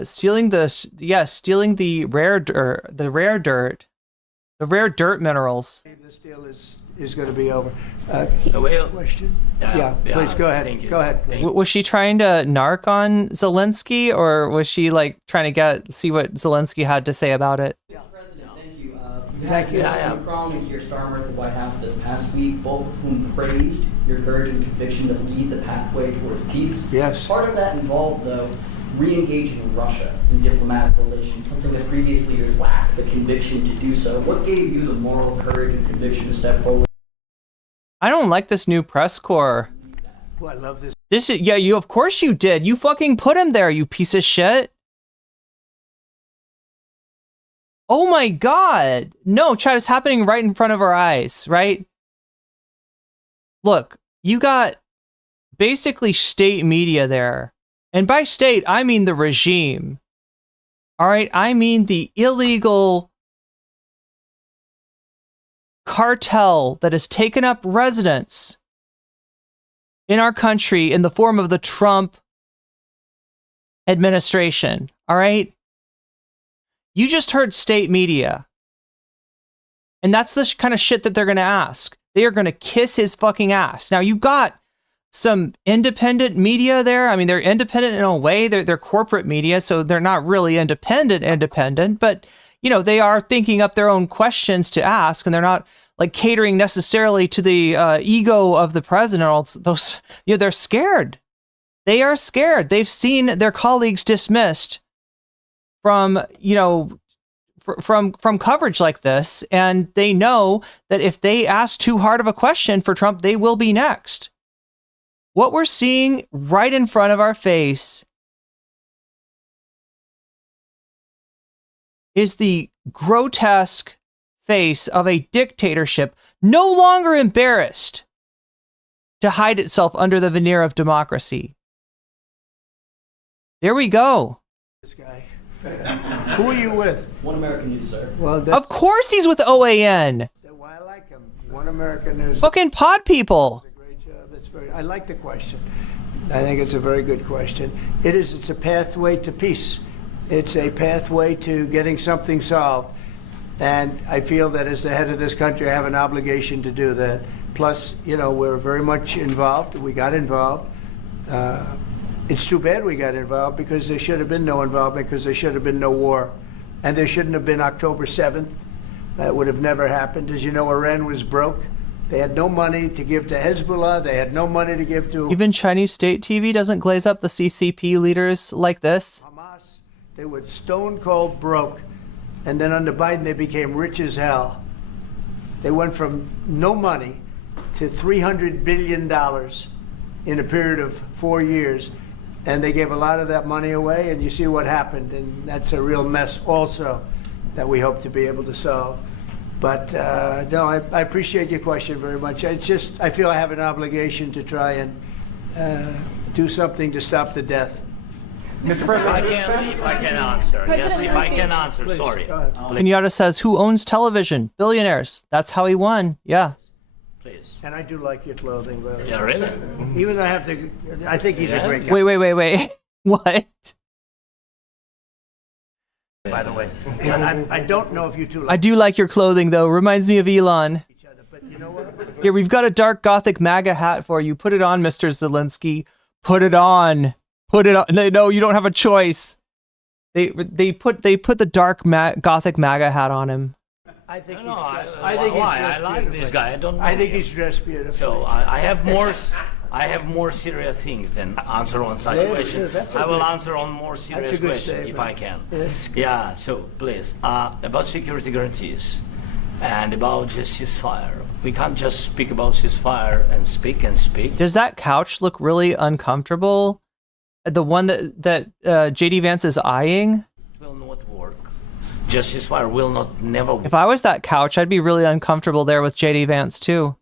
Stealing the rare dirt, the rare dirt minerals. This deal is going to be over. Question? Yeah, please go ahead. Go ahead. Was she trying to narc on Zelensky, or was she like trying to see what Zelensky had to say about it? Thank you. Macron and Keir Starmer at the White House this past week, both of whom praised your courage and conviction to lead the pathway towards peace. Yes. Part of that involved, though, re-engaging Russia in diplomatic relations, something that previous leaders lacked the conviction to do so. What gave you the moral courage and conviction to step forward? I don't like this new press corps. Oh, I love this. You of course you did. You fucking put him there, you piece of shit. Oh my God. No, Chad, it's happening right in front of our eyes, right? Look, you got basically state media there. And by state, I mean the regime. All right? I mean the illegal cartel that has taken up residence in our country in the form of the Trump administration. All right? You just heard state media. And that's the kind of shit that they're going to ask. They are going to kiss his fucking ass. Now, you got some independent media there. I mean, they're independent in a way. They're corporate media, so they're not really independent. But, you know, they are thinking up their own questions to ask, and they're not, like, catering necessarily to the ego of the president. All those, you know, they're scared. They are scared. They've seen their colleagues dismissed from, you know, from coverage like this, and they know that if they ask too hard of a question for Trump, they will be next. What we're seeing right in front of our face is the grotesque face of a dictatorship no longer embarrassed to hide itself under the veneer of democracy. There we go. This guy. Who are you with? One American News, sir. Well, of course he's with OAN. That's why I like him. One American News. Fucking pod people. Great job. I like the question. I think it's a very good question. It's a pathway to peace. It's a pathway to getting something solved. And I feel that as the head of this country, I have an obligation to do that. Plus, you know, we're very much involved. We got involved. It's too bad we got involved because there should have been no involvement because there should have been no war. And there shouldn't have been October 7th. That would have never happened. As you know, Iran was broke. They had no money to give to Hezbollah. They had no money to give to Even Chinese state TV doesn't glaze up the CCP leaders like this. Hamas. They were stone cold broke. And then under Biden, they became rich as hell. They went from no money to $300 billion in a period of 4 years. And they gave a lot of that money away, and you see what happened. And that's a real mess also that we hope to be able to solve. But no, I appreciate your question very much. It's just, I feel I have an obligation to try and do something to stop the death. If I can answer. Yes, if I can answer, Please, sorry. go ahead. Kenyatta says, who owns television? Billionaires. That's how he won. Yeah. Please. And I do like your clothing, by the way. Yeah, really? Even though I think he's a great guy. Wait. What? By the way, I don't know if you two I like do like your clothing, though. Reminds me of Elon. each other, but you know what? Here, we've got a dark gothic MAGA hat for you. Put it on, Mr. Zelensky. Put it on. Put it on. No, you don't have a choice. They put the dark gothic MAGA hat on him. I think No, he's I like this guy. I don't know I think him. he's dressed beautifully. So I have more serious things than answer on such Yes, question. that's a I will good- answer on more serious a good question if statement. I can. Yes. Yeah. So please, about security guarantees and about just ceasefire. We can't just speak about ceasefire and speak and speak. Does that couch look really uncomfortable? The one that JD Vance is eyeing? It will not work. Just ceasefire will not never work. If I was that couch, I'd be really uncomfortable there with JD Vance too.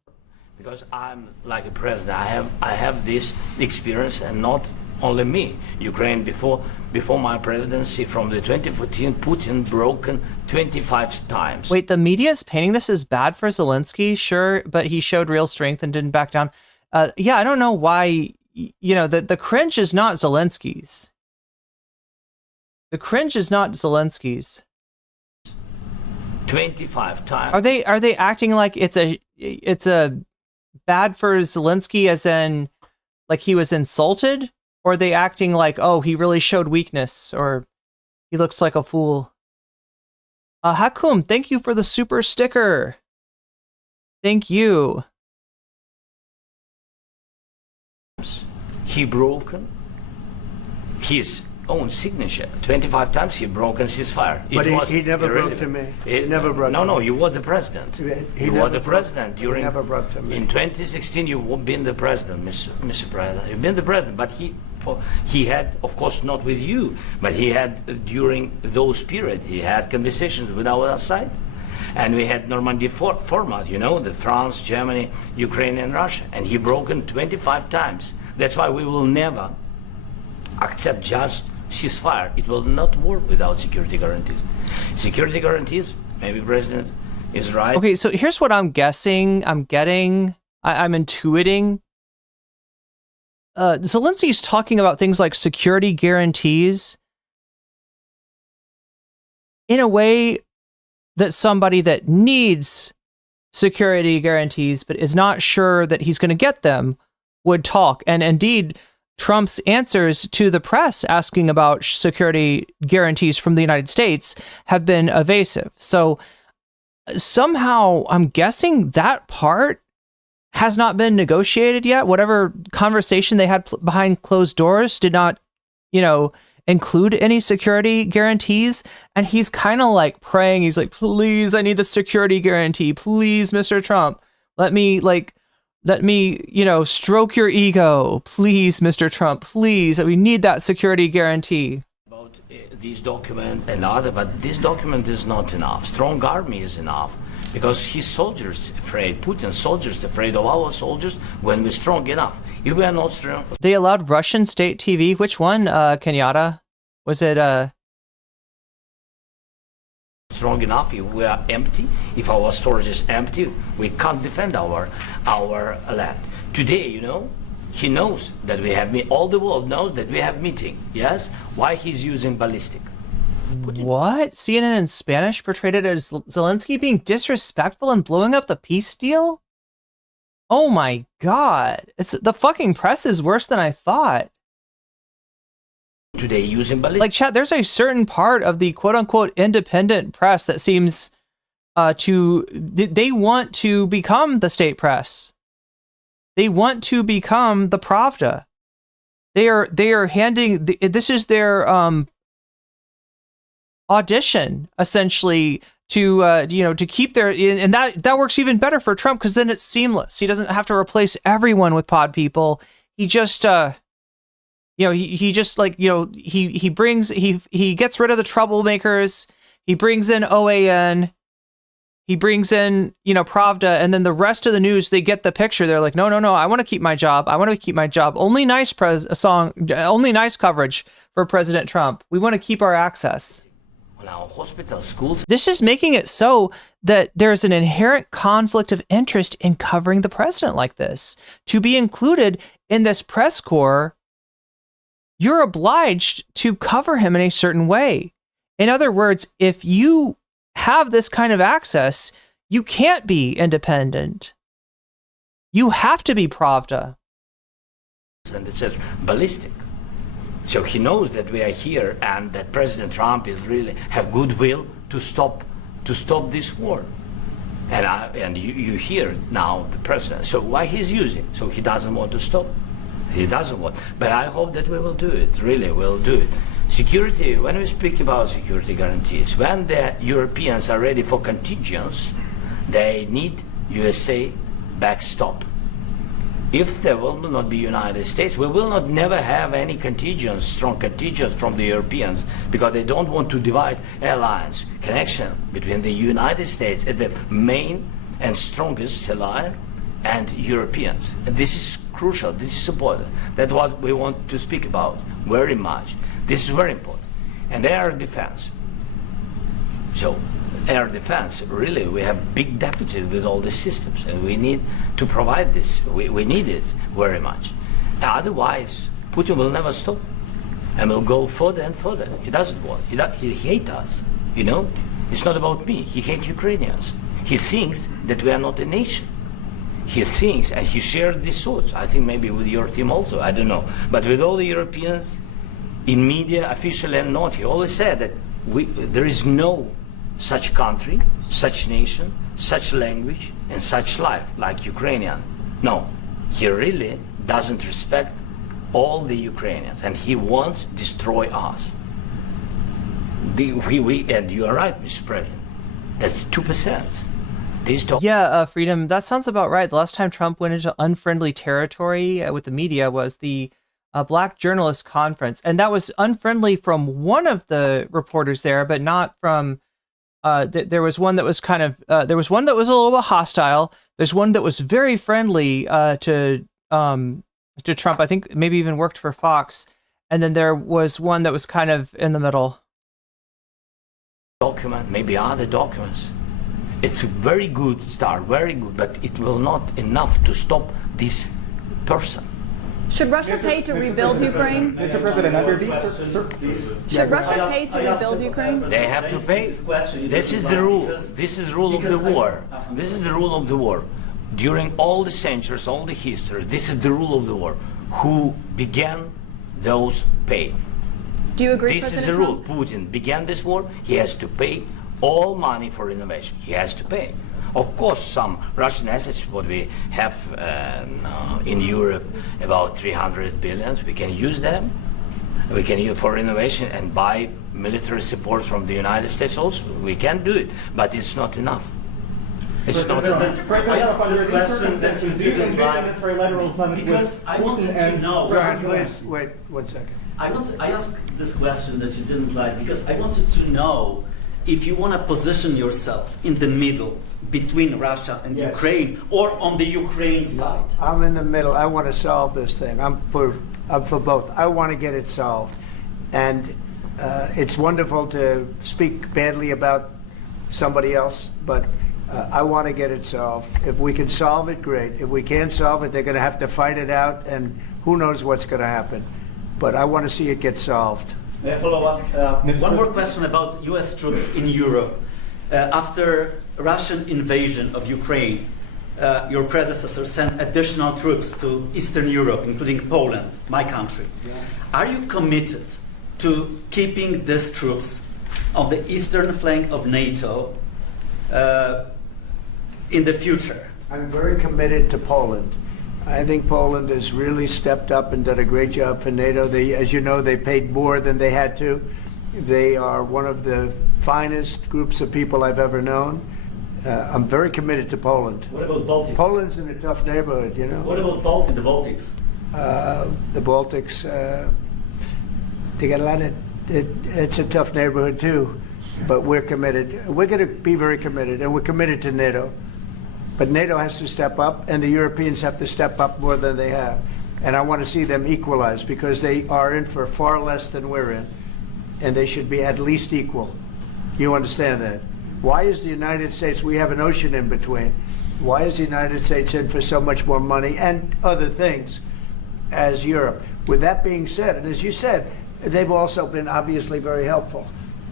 Because I'm like a president. I have this experience, and not only me. Ukraine before my presidency, from the 2014, Putin broken 25 times. Wait, the media is painting this as bad for Zelensky, sure, but he showed real strength and didn't back down. Yeah, I don't know why. You know, the cringe is not Zelensky's. The cringe is not Zelensky's. 25 times. Are they acting like it's a bad for Zelensky, as in like he was insulted, or are they acting like, oh, he really showed weakness, or he looks like a fool? Hakum, thank you for the super sticker. Thank you. He broken his own signature 25 times. He broken ceasefire. But he never broke to me. He never broke to me. No, you were the president. You were the president He during. never broke to me. In 2016, you've been the president, Mr. President. You've been the president, but he had, of course, not with you, but he had during those periods. He had conversations with our side. And we had Normandy format, you know, the France, Germany, Ukraine, and Russia. And he broken 25 times. That's why we will never accept just ceasefire. It will not work without security guarantees. Security guarantees, maybe President is right. Okay, so here's what I'm guessing. I'm intuiting. Zelensky's talking about things like security guarantees in a way that somebody that needs security guarantees but is not sure that he's going to get them would talk. And indeed, Trump's answers to the press asking about security guarantees from the United States have been evasive. So somehow I'm guessing that part has not been negotiated yet. Whatever conversation they had behind closed doors did not, include any security guarantees. And he's kind of like praying. He's like, please, I need the security guarantee. Please, Mr. Trump, let me, stroke your ego. Please, Mr. Trump, please. We need that security guarantee. About this document and other, but this document is not enough. Strong army is enough. Because his soldiers afraid, Putin's soldiers afraid of our soldiers when we're strong enough. If we are not strong... They allowed Russian state TV. Which one, Kenyatta? Was it... strong enough, if we are empty, if our storage is empty, we can't defend our land. Today, he knows that we have... all the world knows that we have meeting, yes? Why he's using ballistic? What? CNN in Spanish portrayed it as Zelensky being disrespectful and blowing up the peace deal? Oh my god. The fucking press is worse than I thought. today using ballistic. Like, chat, there's a certain part of the quote-unquote independent press that seems they want to become the state press. They want to become the Pravda. They are handing this is their audition, essentially, to to keep their, and that works even better for Trump, because then it's seamless. He doesn't have to replace everyone with pod people. He just he just, like, he brings, he gets rid of the troublemakers. He brings in OAN. He brings in, Pravda, and then the rest of the news, they get the picture. They're like, no, I want to keep my job. I want to keep my job. Only nice only nice coverage for President Trump. We want to keep our access. Now, hospital, schools. This is making it so that there's an inherent conflict of interest in covering the president like this. To be included in this press corps, you're obliged to cover him in a certain way. In other words, if you have this kind of access, you can't be independent. You have to be Pravda. And it says ballistic. So he knows that we are here and that President Trump is really have goodwill to stop this war. And you hear now the president. So why he's using? So he doesn't want to stop. He doesn't want. But I hope that we will do it. Really, we'll do it. Security, when we speak about security guarantees, when the Europeans are ready for contingents, they need USA backstop. If there will not be United States, we will not never have any contingents, strong contingents from the Europeans, because they don't want to divide alliance connection between the United States as the main and strongest ally and Europeans. And this is crucial, this is important. That's what we want to speak about very much. This is very important. And air defense. So air defense, really, we have big deficit with all the systems, and we need to provide this. We need it very much. Otherwise, Putin will never stop, and will go further and further. He doesn't want. He hates us. It's not about me. He hates Ukrainians. He thinks that we are not a nation. He thinks, and he shared these thoughts. I think maybe with your team also. I don't know, but with all the Europeans, in media, official and not, he always said that there is no such country, such nation, such language, and such life like Ukrainian. No, he really doesn't respect all the Ukrainians, and he wants to destroy us. And you are right, Mr. President. That's 2%. Yeah, Freedom, that sounds about right. The last time Trump went into unfriendly territory with the media was the Black Journalist Conference, and that was unfriendly from one of the reporters there, but not from. There was one that was kind of. There was one that was a little bit hostile. There's one that was very friendly to Trump. I think maybe even worked for Fox, and then there was one that was kind of in the middle. Document, maybe other documents. It's a very good start, very good, but it will not enough to stop this person. Should Russia pay to rebuild Ukraine? Mr. President, under these... Should Russia pay to rebuild Ukraine? They have to pay. This is the rule. This is the rule of the war. This is the rule of the war. During all the centuries, all the history, this is the rule of the war. Who began, those pay. Do you agree, This President is the rule. Trump? Putin began this war. He has to pay all money for innovation. He has to pay. Of course, some Russian assets, what we have in Europe, about 300 billion, we can use them. We can use for innovation and buy military support from the United States also. We can do it, but it's not enough. It's not enough. Because I wanted to know. Wait 1 second. I asked this question that you didn't like because I wanted to know if you want to position yourself in the middle between Russia and Ukraine, or on the Ukraine side. I'm in the middle. I want to solve this thing. I'm for both. I want to get it solved, and it's wonderful to speak badly about somebody else, but I want to get it solved. If we can solve it, great. If we can't solve it, they're going to have to fight it out, and who knows what's going to happen. But I want to see it get solved. May I follow up? One more question about U.S. troops in Europe. After Russian invasion of Ukraine, your predecessor sent additional troops to Eastern Europe, including Poland, my country. Yeah. Are you committed to keeping these troops on the eastern flank of NATO in the future? I'm very committed to Poland. I think Poland has really stepped up and done a great job for NATO. They, as you know, they paid more than they had to. They are one of the finest groups of people I've ever known. I'm very committed to Poland. What about Baltics? Poland's in a tough neighborhood, you know. What about the Baltics? The Baltics, they got a lot of, it's a tough neighborhood too, but we're committed. We're going to be very committed, and we're committed to NATO. But NATO has to step up, and the Europeans have to step up more than they have. And I want to see them equalize, because they are in for far less than we're in, and they should be at least equal. You understand that? Why is the United States, we have an ocean in between, why is the United States in for so much more money and other things as Europe? With that being said, and as you said, they've also been obviously very helpful,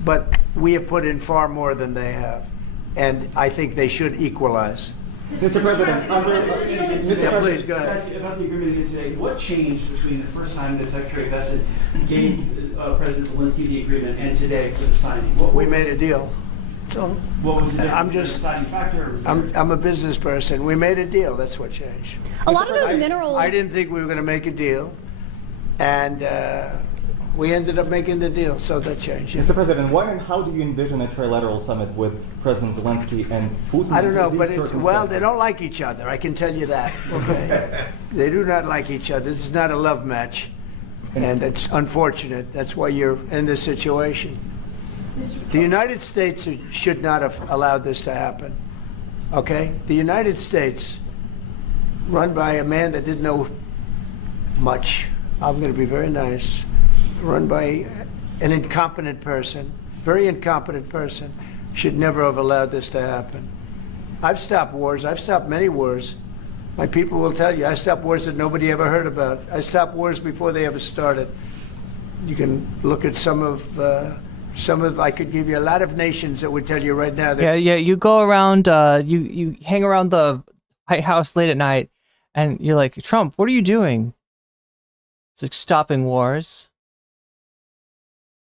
but we have put in far more than they have, and I think they should equalize. Mr. President, please go ahead. Ask you about the agreement again today. What changed between the first time that Secretary Bessent gave President Zelensky the agreement and today for the signing? We made a deal. So what was the difference? I'm just, deciding factor? I'm a business person. We made a deal. That's what changed. A lot of those minerals. I didn't think we were going to make a deal, and we ended up making the deal, so that changed. Mr. President, when and how do you envision a trilateral summit with President Zelensky and Putin? I don't know, but well, they don't like each other. I can tell you that. Okay, they do not like each other. This is not a love match, and it's unfortunate. That's why you're in this situation. The United States should not have allowed this to happen. Okay, the United States, run by a man that didn't know much. I'm going to be very nice. Run by an incompetent person, very incompetent person, should never have allowed this to happen. I've stopped wars. I've stopped many wars. My people will tell you, I stopped wars that nobody ever heard about. I stopped wars before they ever started. You can look at some of, I could give you a lot of nations that would tell you right now. That Yeah. You go around, you hang around the White House late at night, and you're like, Trump, what are you doing? It's like stopping wars.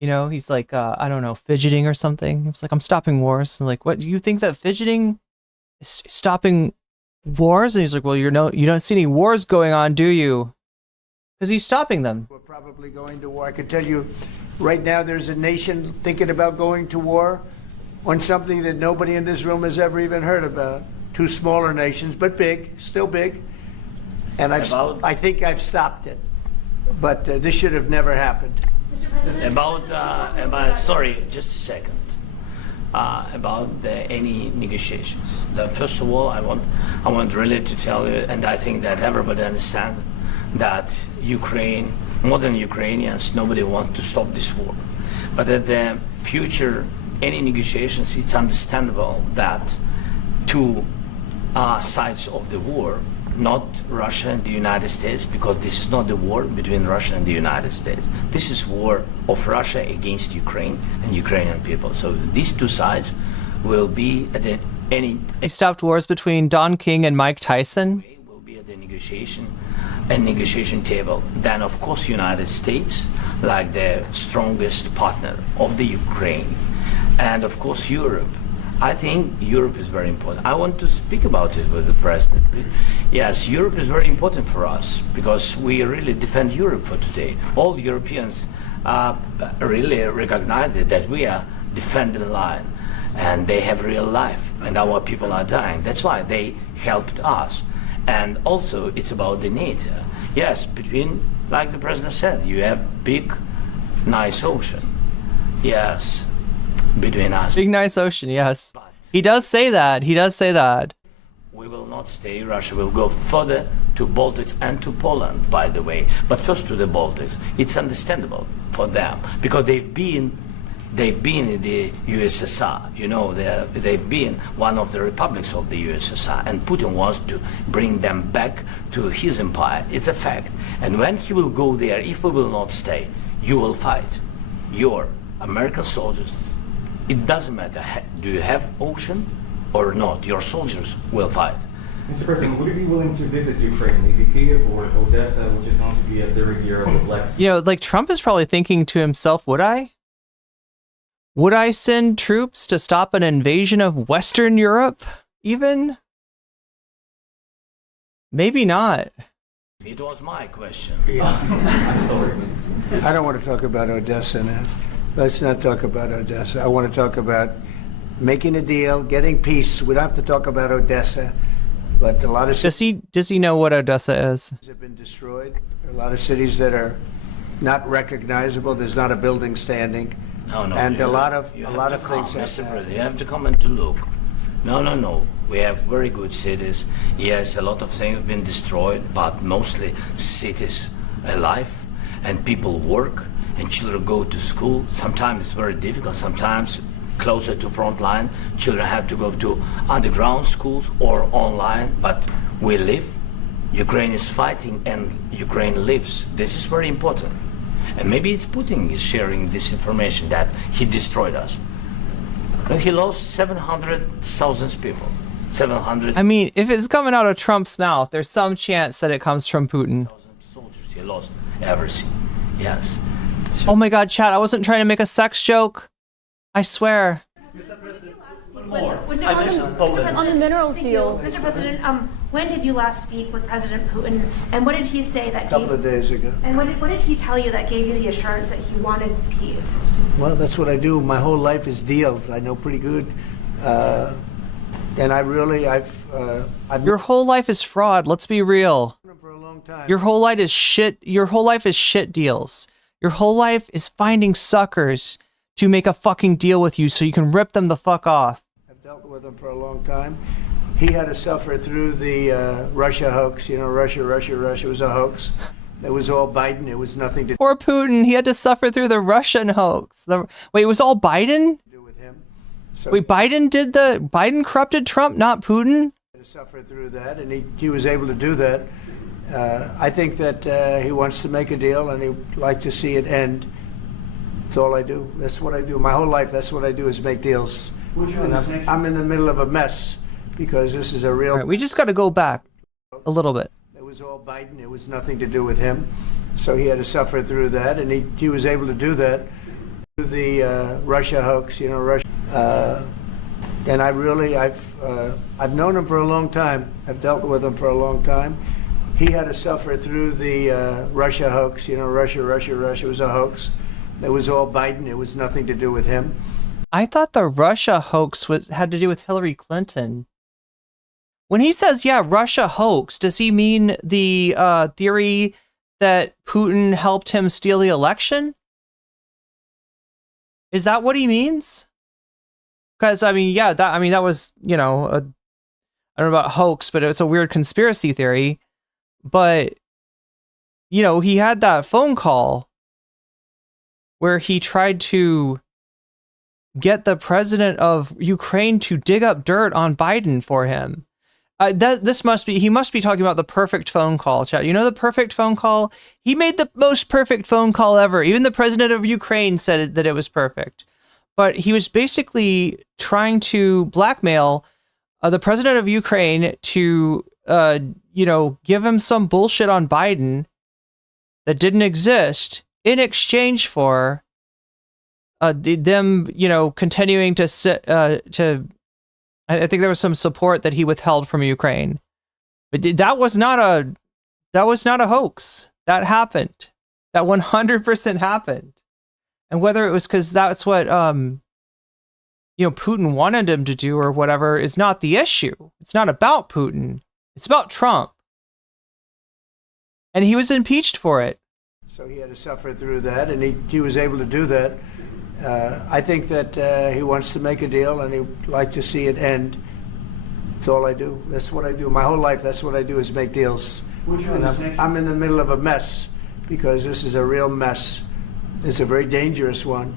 You know, he's like, I don't know, fidgeting or something. It's like, I'm stopping wars. I'm like, what? Do you think that fidgeting is stopping wars? And he's like, well, you don't see any wars going on, do you? Because he's stopping them. We're probably going to war. I can tell you, right now there's a nation thinking about going to war on something that nobody in this room has ever even heard about. Two smaller nations, but big, still big. And I think I've stopped it. But this should have never happened. Sorry, just a second. About any negotiations. First of all, I want really to tell you, and I think that everybody understands that Ukraine, modern Ukrainians, nobody wants to stop this war. But at the future, any negotiations, it's understandable that two sides of the war, not Russia and the United States, because this is not the war between Russia and the United States. This is war of Russia against Ukraine and Ukrainian people. So these two sides will be at any... He stopped wars between Don King and Mike Tyson. ...will be at the negotiation table. Then, of course, United States, like the strongest partner of the Ukraine. And, of course, Europe. I think Europe is very important. I want to speak about it with the president. Yes, Europe is very important for us because we really defend Europe for today. All Europeans really recognize that we are defending the line and they have real life and our people are dying. That's why they helped us. And also it's about the NATO. Yes, between, like the president said, you have big, nice ocean. Yes. Between us. Big nice ocean, yes. But he does say that. He does say that. We will not stay. Russia will go further to Baltics and to Poland, by the way. But first to the Baltics. It's understandable for them because they've been in the USSR. You know, they've been one of the republics of the USSR, and Putin wants to bring them back to his empire. It's a fact. And when he will go there, if we will not stay, you will fight. Your American soldiers. It doesn't matter, do you have ocean or not? Your soldiers will fight. Mr. President, would you be willing to visit Ukraine, maybe Kyiv or Odessa, which is going to be a third year of the Black Sea? You know, like Trump is probably thinking to himself, would I? Would I send troops to stop an invasion of Western Europe, even? Maybe not. It was my question. Yeah. I'm sorry. I don't want to talk about Odessa now. Let's not talk about Odessa. I want to talk about making a deal, getting peace. We don't have to talk about Odessa, but a lot of cities Does he know what Odessa is? have been destroyed. There are a lot of cities that are not recognizable. There's not a building standing. No, And you a lot have- of you a have lot to of come, things have to Mr. happen. President, you have to come and to look. No. We have very good cities. Yes, a lot of things have been destroyed, but mostly cities alive, and people work, and children go to school. Sometimes it's very difficult. Sometimes closer to front line, children have to go to underground schools or online. But we live. Ukraine is fighting, and Ukraine lives. This is very important. And maybe it's Putin is sharing this information that he destroyed us. No, he lost 700,000 people. 700,000 I mean, if it's coming out of Trump's mouth, there's some chance that it comes from Putin. soldiers. He lost everything. Yes. Oh my God, chat! I wasn't trying to make a sex joke. I swear. On the minerals deal. Mr. President, when did you last speak with President Putin, and what did he say that A couple of days ago. and what did he tell you that gave you the assurance that he wanted peace? Well, that's what I do. My whole life is deals. I know pretty good. And I've Your whole life is fraud. Let's be real. known him for a long time. Your whole life is shit. Your whole life is shit deals. Your whole life is finding suckers to make a fucking deal with you so you can rip them the fuck off. I've dealt with him for a long time. He had to suffer through the Russia hoax. You know, Russia was a hoax. It was all Biden. It was nothing to Poor Putin. He had to suffer through the Russian hoax. Wait, it was all Biden? do with him. So Wait, Biden corrupted Trump, not Putin? he had to suffer through that, and he was able to do that. I think that he wants to make a deal, and he'd like to see it end. That's all I do. That's what I do. My whole life, that's what I do is make deals. And I'm in the middle of a mess because this is a real. All right, we just got to go back a little bit. It was all Biden. It was nothing to do with him. So he had to suffer through that, and he was able to do that through the Russia hoax. You know, Russia. And I've known him for a long time. I've dealt with him for a long time. He had to suffer through the Russia hoax. You know, Russia was a hoax. It was all Biden. It was nothing to do with him. I thought the Russia hoax had to do with Hillary Clinton. When he says, yeah, Russia hoax, does he mean the theory that Putin helped him steal the election? Is that what he means? Because, I mean, yeah, that was, you know, I don't know about hoax, but it was a weird conspiracy theory. But, you know, he had that phone call where he tried to get the president of Ukraine to dig up dirt on Biden for him. He must be talking about the perfect phone call, chat. You know the perfect phone call? He made the most perfect phone call ever. Even the president of Ukraine said that it was perfect. But he was basically trying to blackmail the president of Ukraine to, you know, give him some bullshit on Biden that didn't exist in exchange for them, you know, continuing to. I think there was some support that he withheld from Ukraine, but that was not a hoax. That happened. That 100% happened. And whether it was because that's what you know, Putin wanted him to do or whatever is not the issue. It's not about Putin. It's about Trump. And he was impeached for it. So he had to suffer through that, and he was able to do that. I think that he wants to make a deal, and he'd like to see it end. That's all I do. That's what I do. My whole life, that's what I do is make deals. And I'm in the middle of a mess because this is a real mess. It's a very dangerous one.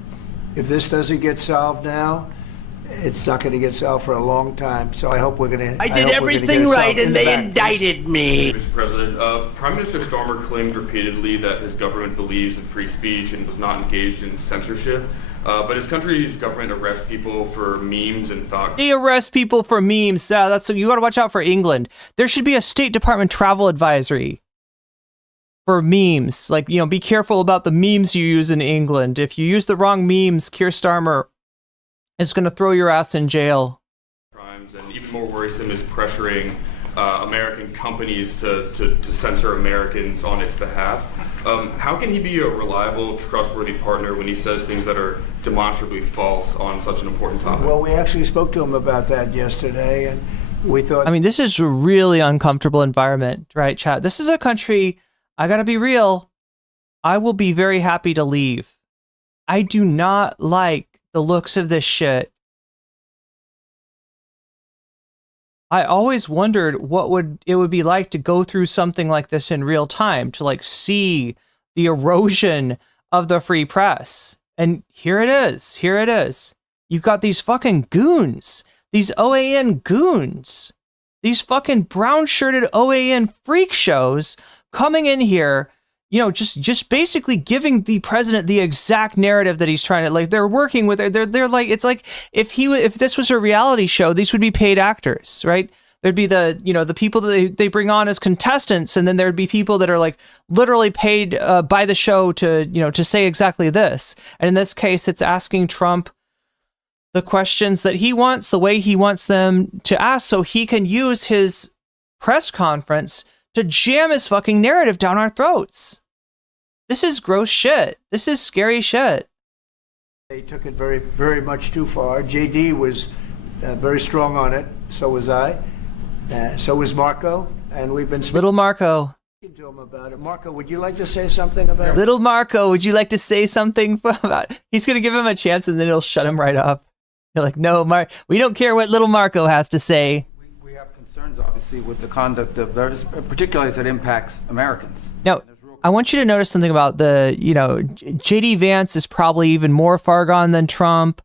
If this doesn't get solved now, it's not going to get solved for a long time. So I hope we're going to. I did everything right, and they indicted me. Mr. President, Prime Minister Starmer claimed repeatedly that his government believes in free speech and was not engaged in censorship. But his country's government arrests people for memes and thought. They arrest people for memes. That's you got to watch out for England. There should be a State Department travel advisory for memes. Like, you know, be careful about the memes you use in England. If you use the wrong memes, Keir Starmer is going to throw your ass in jail. Crimes, and even more worrisome is pressuring American companies to censor Americans on its behalf. How can he be a reliable, trustworthy partner when he says things that are demonstrably false on such an important topic? Well, we actually spoke to him about that yesterday, and we thought... I mean, this is a really uncomfortable environment, right, chat? This is a country, I gotta be real, I will be very happy to leave. I do not like the looks of this shit. I always wondered what it would be like to go through something like this in real time, to like see the erosion of the free press. And here it is. Here it is. You've got these fucking goons, these OAN goons, these fucking brown-shirted OAN freak shows coming in here, you know, just basically giving the president the exact narrative that he's trying to, like, they're working with, they're like, it's like if this was a reality show, these would be paid actors, right? There'd be the, you know, the people that they bring on as contestants, and then there'd be people that are like literally paid by the show to, you know, to say exactly this. And in this case, it's asking Trump the questions that he wants, the way he wants them to ask, so he can use his press conference to jam his fucking narrative down our throats. This is gross shit. This is scary shit. They took it very, very much too far. JD was very strong on it. So was I. So was Marco. And we've been Little Marco. speaking to him about it. Marco, would you like to say something about it? Little Marco, would you like to say something about it? He's going to give him a chance, and then he'll shut him right up. You're like, no, we don't care what Little Marco has to say. We have concerns, obviously, with the conduct of those, particularly as it impacts Americans. Now, I want you to notice something about the, you know, JD Vance is probably even more far gone than Trump.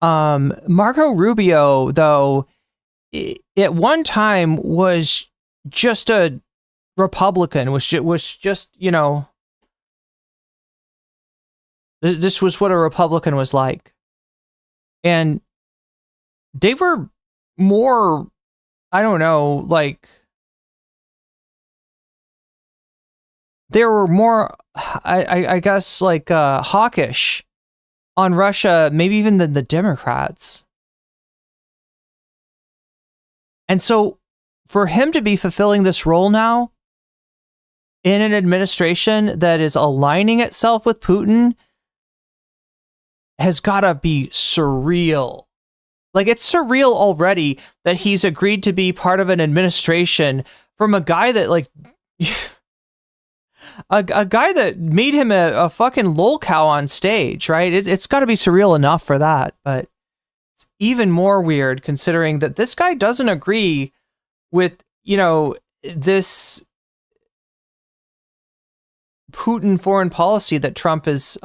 Marco Rubio, though, at one time was just a Republican, was just, you know, this was what a Republican was like. And they were more, I don't know, like, they were more, I guess, like hawkish on Russia, maybe even than the Democrats. And so for him to be fulfilling this role now in an administration that is aligning itself with Putin has got to be surreal. Like, it's surreal already that he's agreed to be part of an administration from a guy that, like, a guy that made him a fucking lol cow on stage, right? It's got to be surreal enough for that, but it's even more weird considering that this guy doesn't agree with, you know, this Putin foreign policy that Trump is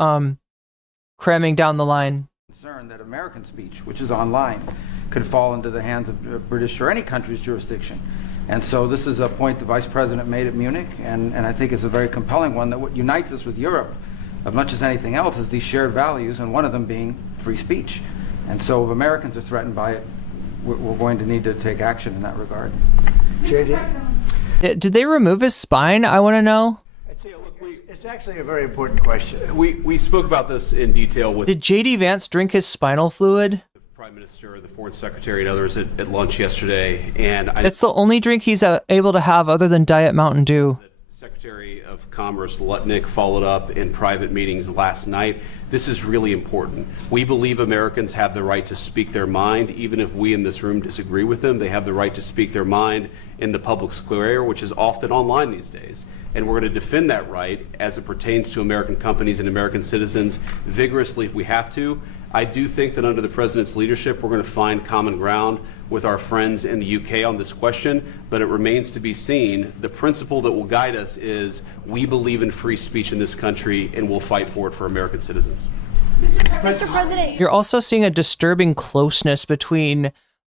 cramming down the line. Concern that American speech, which is online, could fall into the hands of British or any country's jurisdiction. And so this is a point the Vice President made at Munich, and I think it's a very compelling one, that what unites us with Europe, as much as anything else, is these shared values, and one of them being free speech. And so if Americans are threatened by it, we're going to need to take action in that regard. Did they remove his spine? I want to know. It's actually a very important question. We spoke about this in detail with... Did JD Vance drink his spinal fluid? The Prime Minister, the Foreign Secretary, and others at lunch yesterday, and It's the only drink he's able to have other than Diet Mountain Dew. Secretary of Commerce Lutnick followed up in private meetings last night. This is really important. We believe Americans have the right to speak their mind, even if we in this room disagree with them. They have the right to speak their mind in the public square, which is often online these days. And we're going to defend that right as it pertains to American companies and American citizens vigorously if we have to. I do think that under the President's leadership, we're going to find common ground with our friends in the UK on this question, but it remains to be seen. The principle that will guide us is we believe in free speech in this country, and we'll fight for it for American citizens. Mr. President, You're also seeing a disturbing closeness between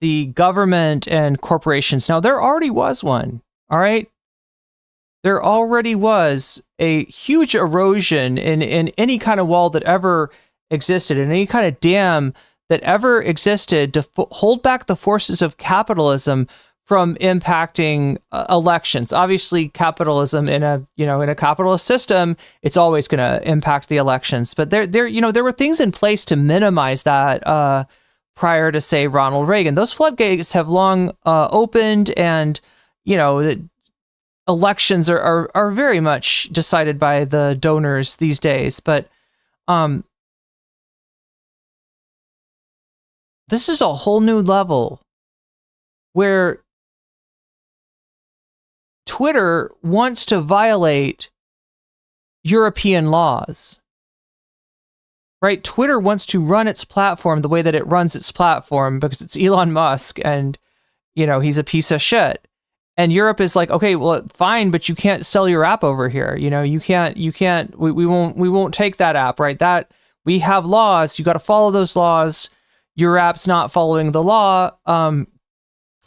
the government and corporations. Now, there already was one, all right? There already was a huge erosion in any kind of wall that ever existed, and any kind of dam that ever existed to hold back the forces of capitalism from impacting elections. Obviously, capitalism in a capitalist system, it's always going to impact the elections. But there were things in place to minimize that prior to, say, Ronald Reagan. Those floodgates have long opened, and the elections are very much decided by the donors these days. But this is a whole new level where Twitter wants to violate European laws, right? Twitter wants to run its platform the way that it runs its platform because it's Elon Musk and, he's a piece of shit. And Europe is like, okay, well, fine, but you can't sell your app over here. You can't, we won't take that app, right? That we have laws. You got to follow those laws. Your app's not following the law.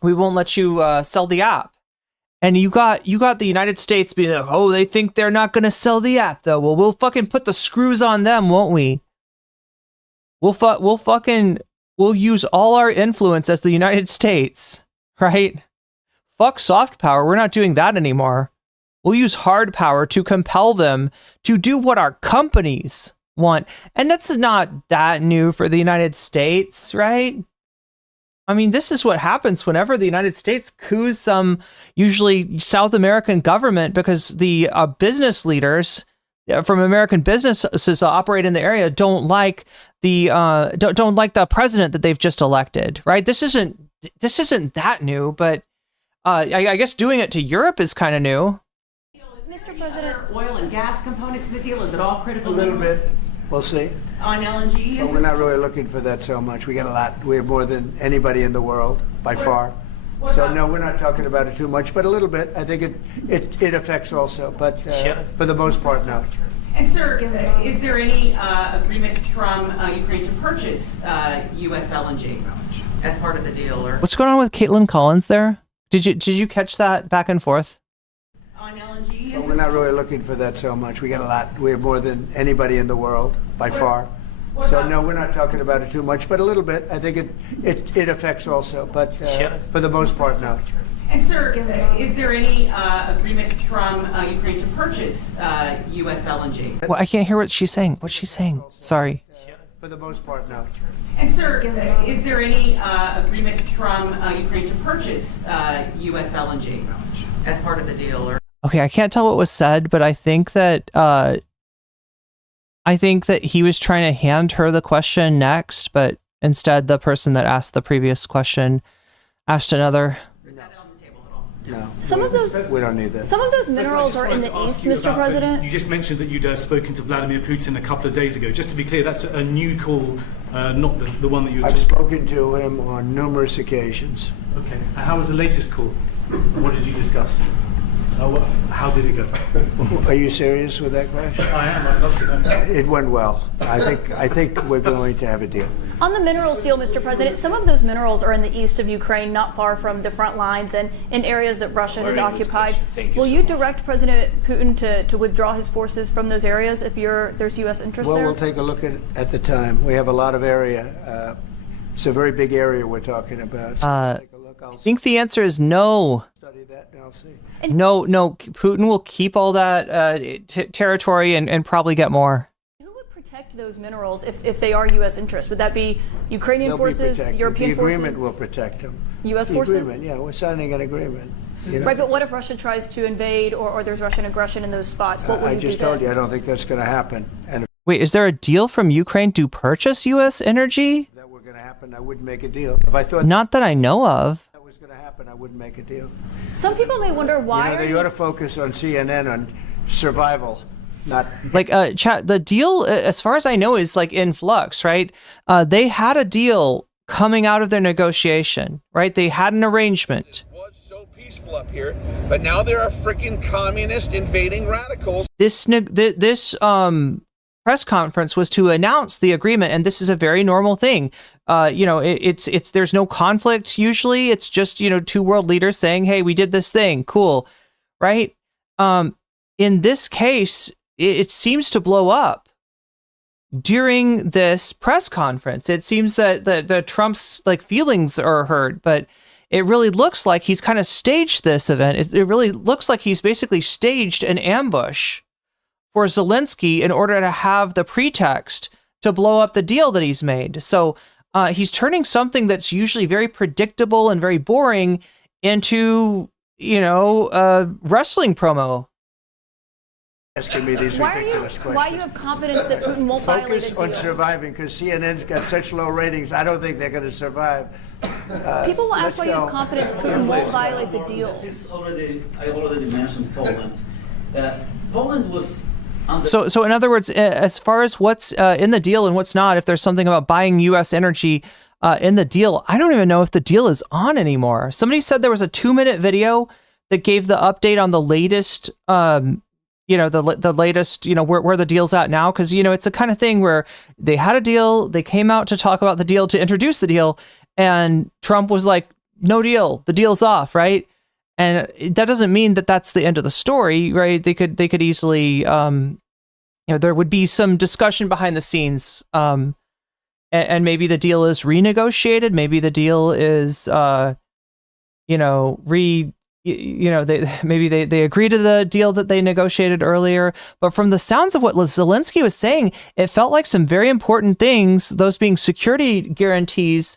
We won't let you sell the app. And you got the United States being like, oh, they think they're not going to sell the app though. Well, we'll fucking put the screws on them, won't we? We'll use all our influence as the United States, right? Fuck soft power. We're not doing that anymore. We'll use hard power to compel them to do what our companies want. And that's not that new for the United States, right? I mean, this is what happens whenever the United States coups some usually South American government because the business leaders from American businesses that operate in the area don't like the president that they've just elected, right? This isn't that new, but I guess doing it to Europe is kind of new. Mr. President, oil and gas component to the deal, is it all critical? A little bit. We'll see. On LNG? But we're not really looking for that so much. We got a lot. We have more than anybody in the world, by far. So no, we're not talking about it too much, but a little bit. I think it affects also, but for the most part, no. And sir, is there any agreement from Ukraine to purchase U.S. LNG as part of the deal? Or What's going on with Caitlin Collins there? Did you catch that back and forth? On LNG? But we're not really looking for that so much. We got a lot. We have more than anybody in the world, by far. So no, we're not talking about it too much, but a little bit. I think it affects also, but for the most part, no. And sir, is there any agreement from Ukraine to purchase U.S. LNG? Well, I can't hear what she's saying. What's she saying? Sorry. For the most part, no. And sir, is there any agreement from Ukraine to purchase U.S. LNG as part of the deal? Or Okay, I can't tell what was said, but I think that he was trying to hand her the question next, but instead the person that asked the previous question asked another. No. We don't need that. Some of those minerals are in the east, Mr. President. You just mentioned that you'd spoken to Vladimir Putin a couple of days ago. Just to be clear, that's a new call, not the one that you were I've spoken to him on numerous occasions. Okay. And how was the latest call? What did you discuss? How did it go? Are you serious with that question? I am. I'd love to know. It went well. I think we're going to have a deal. On the minerals deal, Mr. President, some of those minerals are in the east of Ukraine, not far from the front lines and in areas that Russia has occupied. Will you direct President Putin to withdraw his forces from those areas if there's U.S. interest there? Well, we'll take a look at the time. We have a lot of area. It's a very big area we're talking about. So take a look. I think the answer is no. Study that and I'll see. No, Putin will keep all that territory and probably get more. Who would protect those minerals if they are U.S. interest? Would that be Ukrainian They'll forces, be European forces? The agreement forces? will protect them. U.S. The forces? Agreement, yeah, we're signing an agreement. Right, but what if Russia tries to invade or there's Russian aggression in those spots? What will I you do just told then? you, I don't think that's going to happen. And if Wait, is there a deal from Ukraine to purchase U.S. energy? that were going to happen, I wouldn't make a deal. If I thought Not that I know of. that was going to happen, I wouldn't make a deal. Some people may wonder why They ought to focus on CNN on survival, not Like, chat, the deal, as far as I know, is like in flux, right? They had a deal coming out of their negotiation, right? They had an arrangement. Peaceful up here, but now there are freaking communist invading radicals. This press conference was to announce the agreement, and this is a very normal thing. It's there's no conflict usually. It's just two world leaders saying, "Hey, we did this thing, cool," right? In this case, it seems to blow up. during this press conference. It seems that the Trump's like feelings are hurt, but it really looks like he's kind of staged this event. It really looks like he's basically staged an ambush for Zelensky in order to have the pretext to blow up the deal that he's made. So he's turning something that's usually very predictable and very boring into, a wrestling promo. Asking me these ridiculous questions. Why you have confidence that Putin won't violate Focus the deal? on surviving, because CNN's got such low ratings. I don't think they're going to survive. People will ask why you have confidence Putin won't violate the deal. I already mentioned Poland. Poland was. So in other words, as far as what's in the deal and what's not, if there's something about buying U.S. energy in the deal, I don't even know if the deal is on anymore. Somebody said there was a 2-minute video that gave the update on the latest. The latest, where the deal's at now. Because, it's the kind of thing where they had a deal, they came out to talk about the deal, to introduce the deal, and Trump was like, no deal, the deal's off, right? And that doesn't mean that that's the end of the story, right? They could easily, there would be some discussion behind the scenes, and maybe the deal is renegotiated, maybe the deal is, they agree to the deal that they negotiated earlier. But from the sounds of what Zelensky was saying, it felt like some very important things, those being security guarantees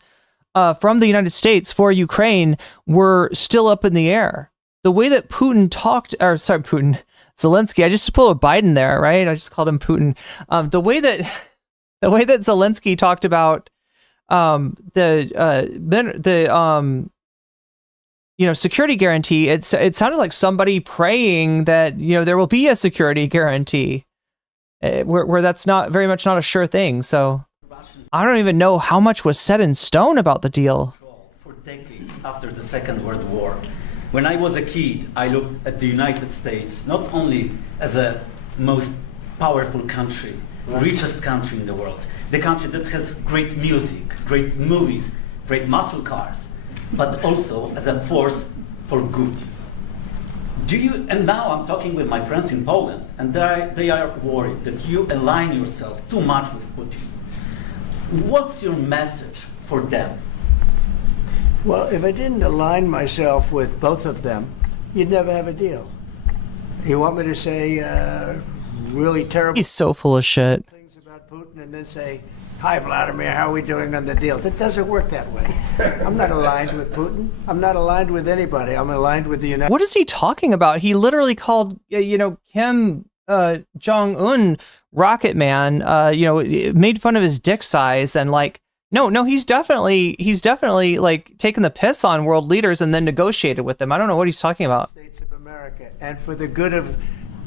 from the United States for Ukraine, were still up in the air. The way that Zelensky, I just pulled a Biden there, right? I just called him Putin. The way that Zelensky talked about security guarantee, it sounded like somebody praying that, there will be a security guarantee, where that's not very much not a sure thing. So I don't even know how much was set in stone about the deal. For decades after the Second World War, when I was a kid, I looked at the United States not only as a most powerful country, richest country in the world, the country that has great music, great movies, great muscle cars, but also as a force for good. And now I'm talking with my friends in Poland, and they are worried that you align yourself too much with Putin. What's your message for them? Well, if I didn't align myself with both of them, you'd never have a deal. You want me to say really terrible He's so full of shit. things about Putin and then say, hi, Vladimir, how are we doing on the deal? That doesn't work that way. I'm not aligned with Putin. I'm not aligned with anybody. I'm aligned with the United What is he talking about? He literally called, Kim Jong-un Rocket Man, made fun of his dick size, and no, he's definitely like taking the piss on world leaders and then negotiated with them. I don't know what he's talking about. States of America and for the good of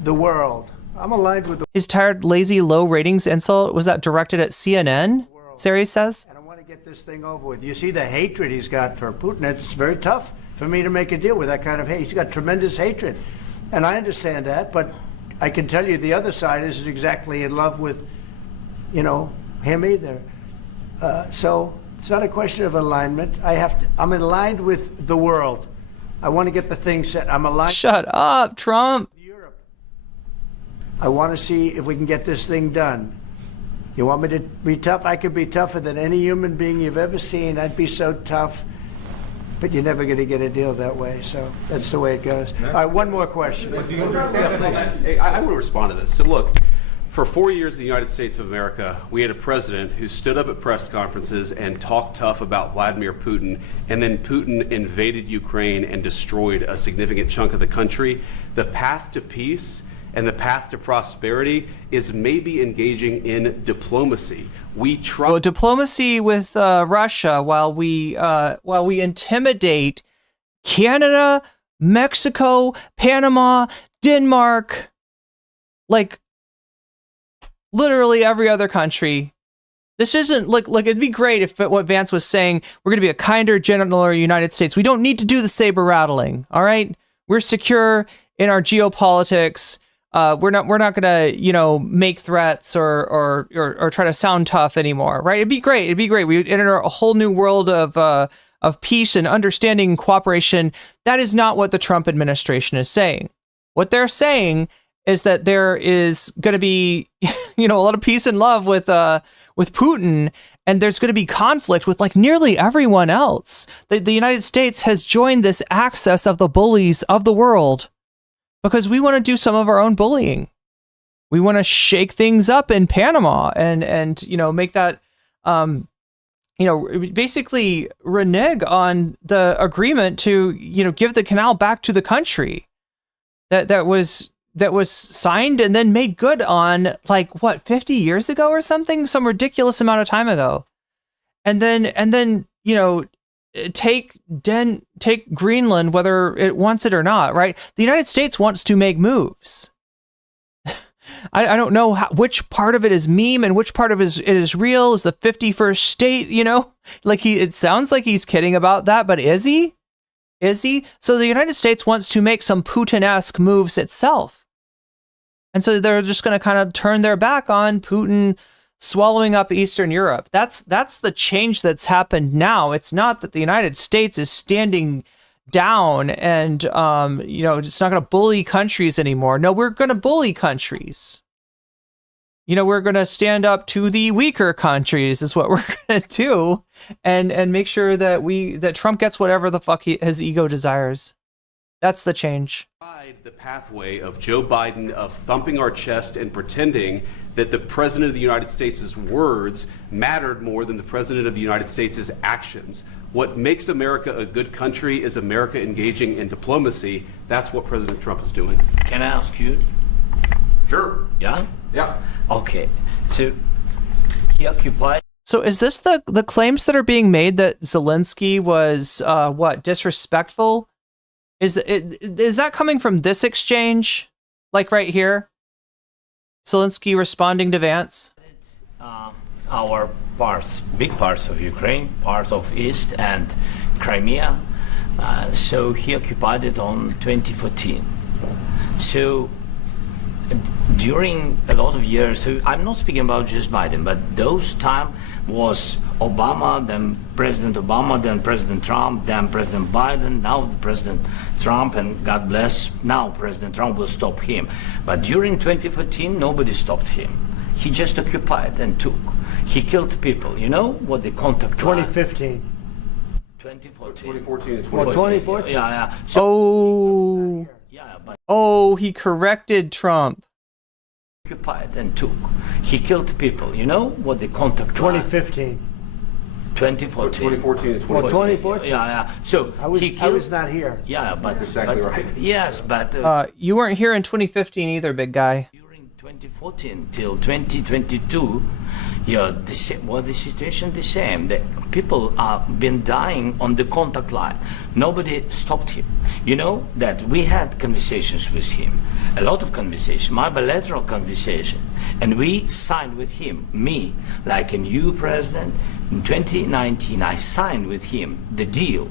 the world. I'm aligned with His tired, lazy, low ratings insult, was that directed at CNN? Sari says. And I want to get this thing over with. You see the hatred he's got for Putin. It's very tough for me to make a deal with that kind of hate. He's got tremendous hatred. And I understand that, but I can tell you the other side isn't exactly in love with, him either. So it's not a question of alignment. I'm aligned with the world. I want to get the thing set. I'm aligned. Shut up, Trump. I want to see if we can get this thing done. You want me to be tough? I could be tougher than any human being you've ever seen. I'd be so tough. But you're never going to get a deal that way. So that's the way it goes. All right, one more question. I want to respond to this. So look, for 4 years in the United States of America, we had a president who stood up at press conferences and talked tough about Vladimir Putin, and then Putin invaded Ukraine and destroyed a significant chunk of the country. The path to peace and the path to prosperity is maybe engaging in diplomacy. Diplomacy with Russia while we intimidate Canada, Mexico, Panama, Denmark, like literally every other country. This isn't like it'd be great if what Vance was saying, we're going to be a kinder, gentler United States. We don't need to do the saber rattling. All right, we're secure in our geopolitics. We're not going to, make threats or try to sound tough anymore, right? It'd be great. We would enter a whole new world of peace and understanding and cooperation. That is not what the Trump administration is saying. What they're saying is that there is going to be, a lot of peace and love with Putin, and there's going to be conflict with like nearly everyone else. The United States has joined this axis of the bullies of the world because we want to do some of our own bullying. We want to shake things up in Panama and make that basically renege on the agreement to give the canal back to the country that was signed and then made good on 50 years ago or something, some ridiculous amount of time ago. And then take Greenland, whether it wants it or not, right? The United States wants to make moves. I don't know which part of it is meme and which part of it is real. Is the 51st state, it sounds like he's kidding about that, but is he? So the United States wants to make some Putin-esque moves itself. And so they're just going to kind of turn their back on Putin swallowing up Eastern Europe. That's the change that's happened now. It's not that the United States is standing down and, it's not going to bully countries anymore. No, we're going to bully countries. We're going to stand up to the weaker countries is what we're going to do and make sure that Trump gets whatever the fuck his ego desires. That's the change. The pathway of Joe Biden of thumping our chest and pretending that the President of the United States' words mattered more than the President of the United States' actions. What makes America a good country is America engaging in diplomacy. That's what President Trump is doing. Can I ask you? Sure. Yeah? Yeah. Okay. So he occupied. So is this the claims that are being made that Zelensky was disrespectful? Is that coming from this exchange? Like right here? Zelensky responding to Vance? Our big parts of Ukraine, part of East and Crimea. So he occupied it on 2014. So during a lot of years, so I'm not speaking about just Biden, but those time was Obama, then President Obama, then President Trump, then President Biden, now President Trump, and God bless, now President Trump will stop him. But during 2014, nobody stopped him. He just occupied and took. He killed people. You know what the contact 2015. 2014 is 2014. Yeah. So, he corrected Trump. Occupied and took. He killed people. You know what the contact 2015. 2014. 2014 is 2014. Yeah. So I was not here. Yeah, but that's exactly right. Yes, but you weren't here in 2015 either, big guy. 2014 till 2022, the situation the same. The people have been dying on the contact line. Nobody stopped him. You know that we had conversations with him, a lot of conversations, my bilateral conversation, and we signed with him, me, like a new president. In 2019, I signed with him the deal.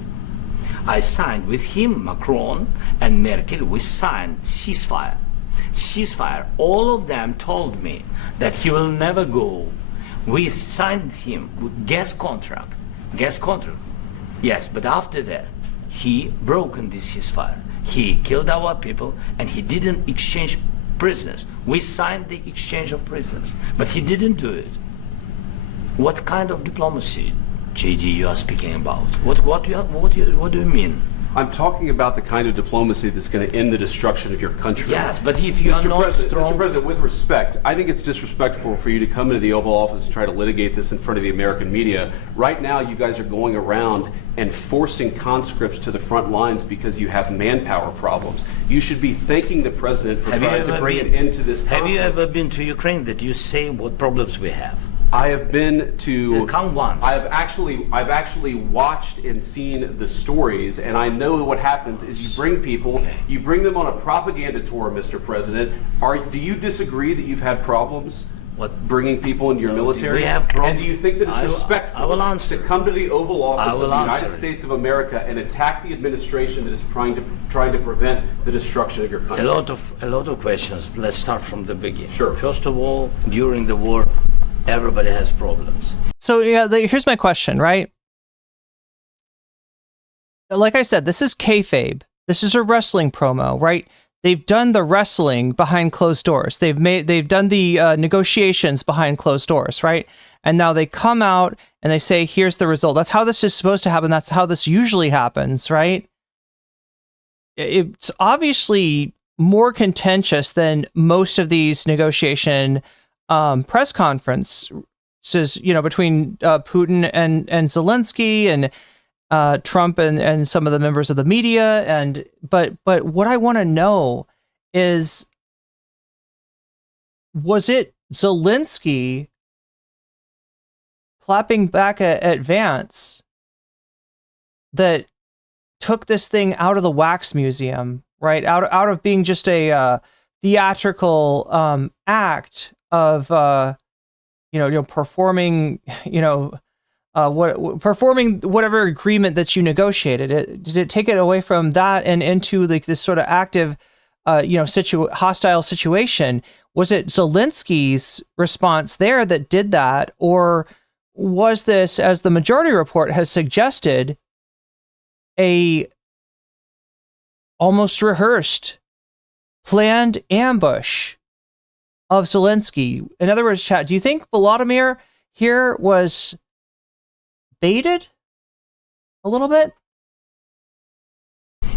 I signed with him, Macron and Merkel, we signed ceasefire. All of them told me that he will never go. We signed him with gas contract. Yes, but after that, he broken this ceasefire. He killed our people and he didn't exchange prisoners. We signed the exchange of prisoners, but he didn't do it. What kind of diplomacy, JD, you are speaking about? What do you mean? I'm talking about the kind of diplomacy that's going to end the destruction of your country. Yes, but if you are not strong... Mr. President, with respect, I think it's disrespectful for you to come into the Oval Office and try to litigate this in front of the American media. Right now, you guys are going around and forcing conscripts to the front lines because you have manpower problems. You should be thanking the President for trying to bring an end to this conflict. Have you ever been to Ukraine that you say what problems we have? I have been to. Come once. I've actually watched and seen the stories, and I know what happens is you bring people, you bring them on a propaganda tour, Mr. President. Do you disagree that you've had problems? What? Bringing people into your military? We have problems. And do you think that it's respectful to come to the Oval Office of the United States of America and attack the administration that is trying to prevent the destruction of your country? A lot of questions. Let's start from the beginning. Sure. First of all, during the war, everybody has problems. So here's my question, right? Like I said, this is kayfabe. This is a wrestling promo, right? they've done the wrestling behind closed doors. They've done the negotiations behind closed doors, right? And now they come out and they say, here's the result. That's how this is supposed to happen. That's how this usually happens, right? It's obviously more contentious than most of these negotiation press conferences, between Putin and Zelensky and Trump and some of the members of the media. But what I want to know is, was it Zelensky clapping back at Vance that took this thing out of the wax museum, right? Out of being just a theatrical act of performing performing whatever agreement that you negotiated. Did it take it away from that and into like this sort of active hostile situation? Was it Zelensky's response there that did that, or was this, as the majority report has suggested, a almost rehearsed, planned ambush of Zelensky? In other words, chat, do you think Volodymyr here was baited a little bit?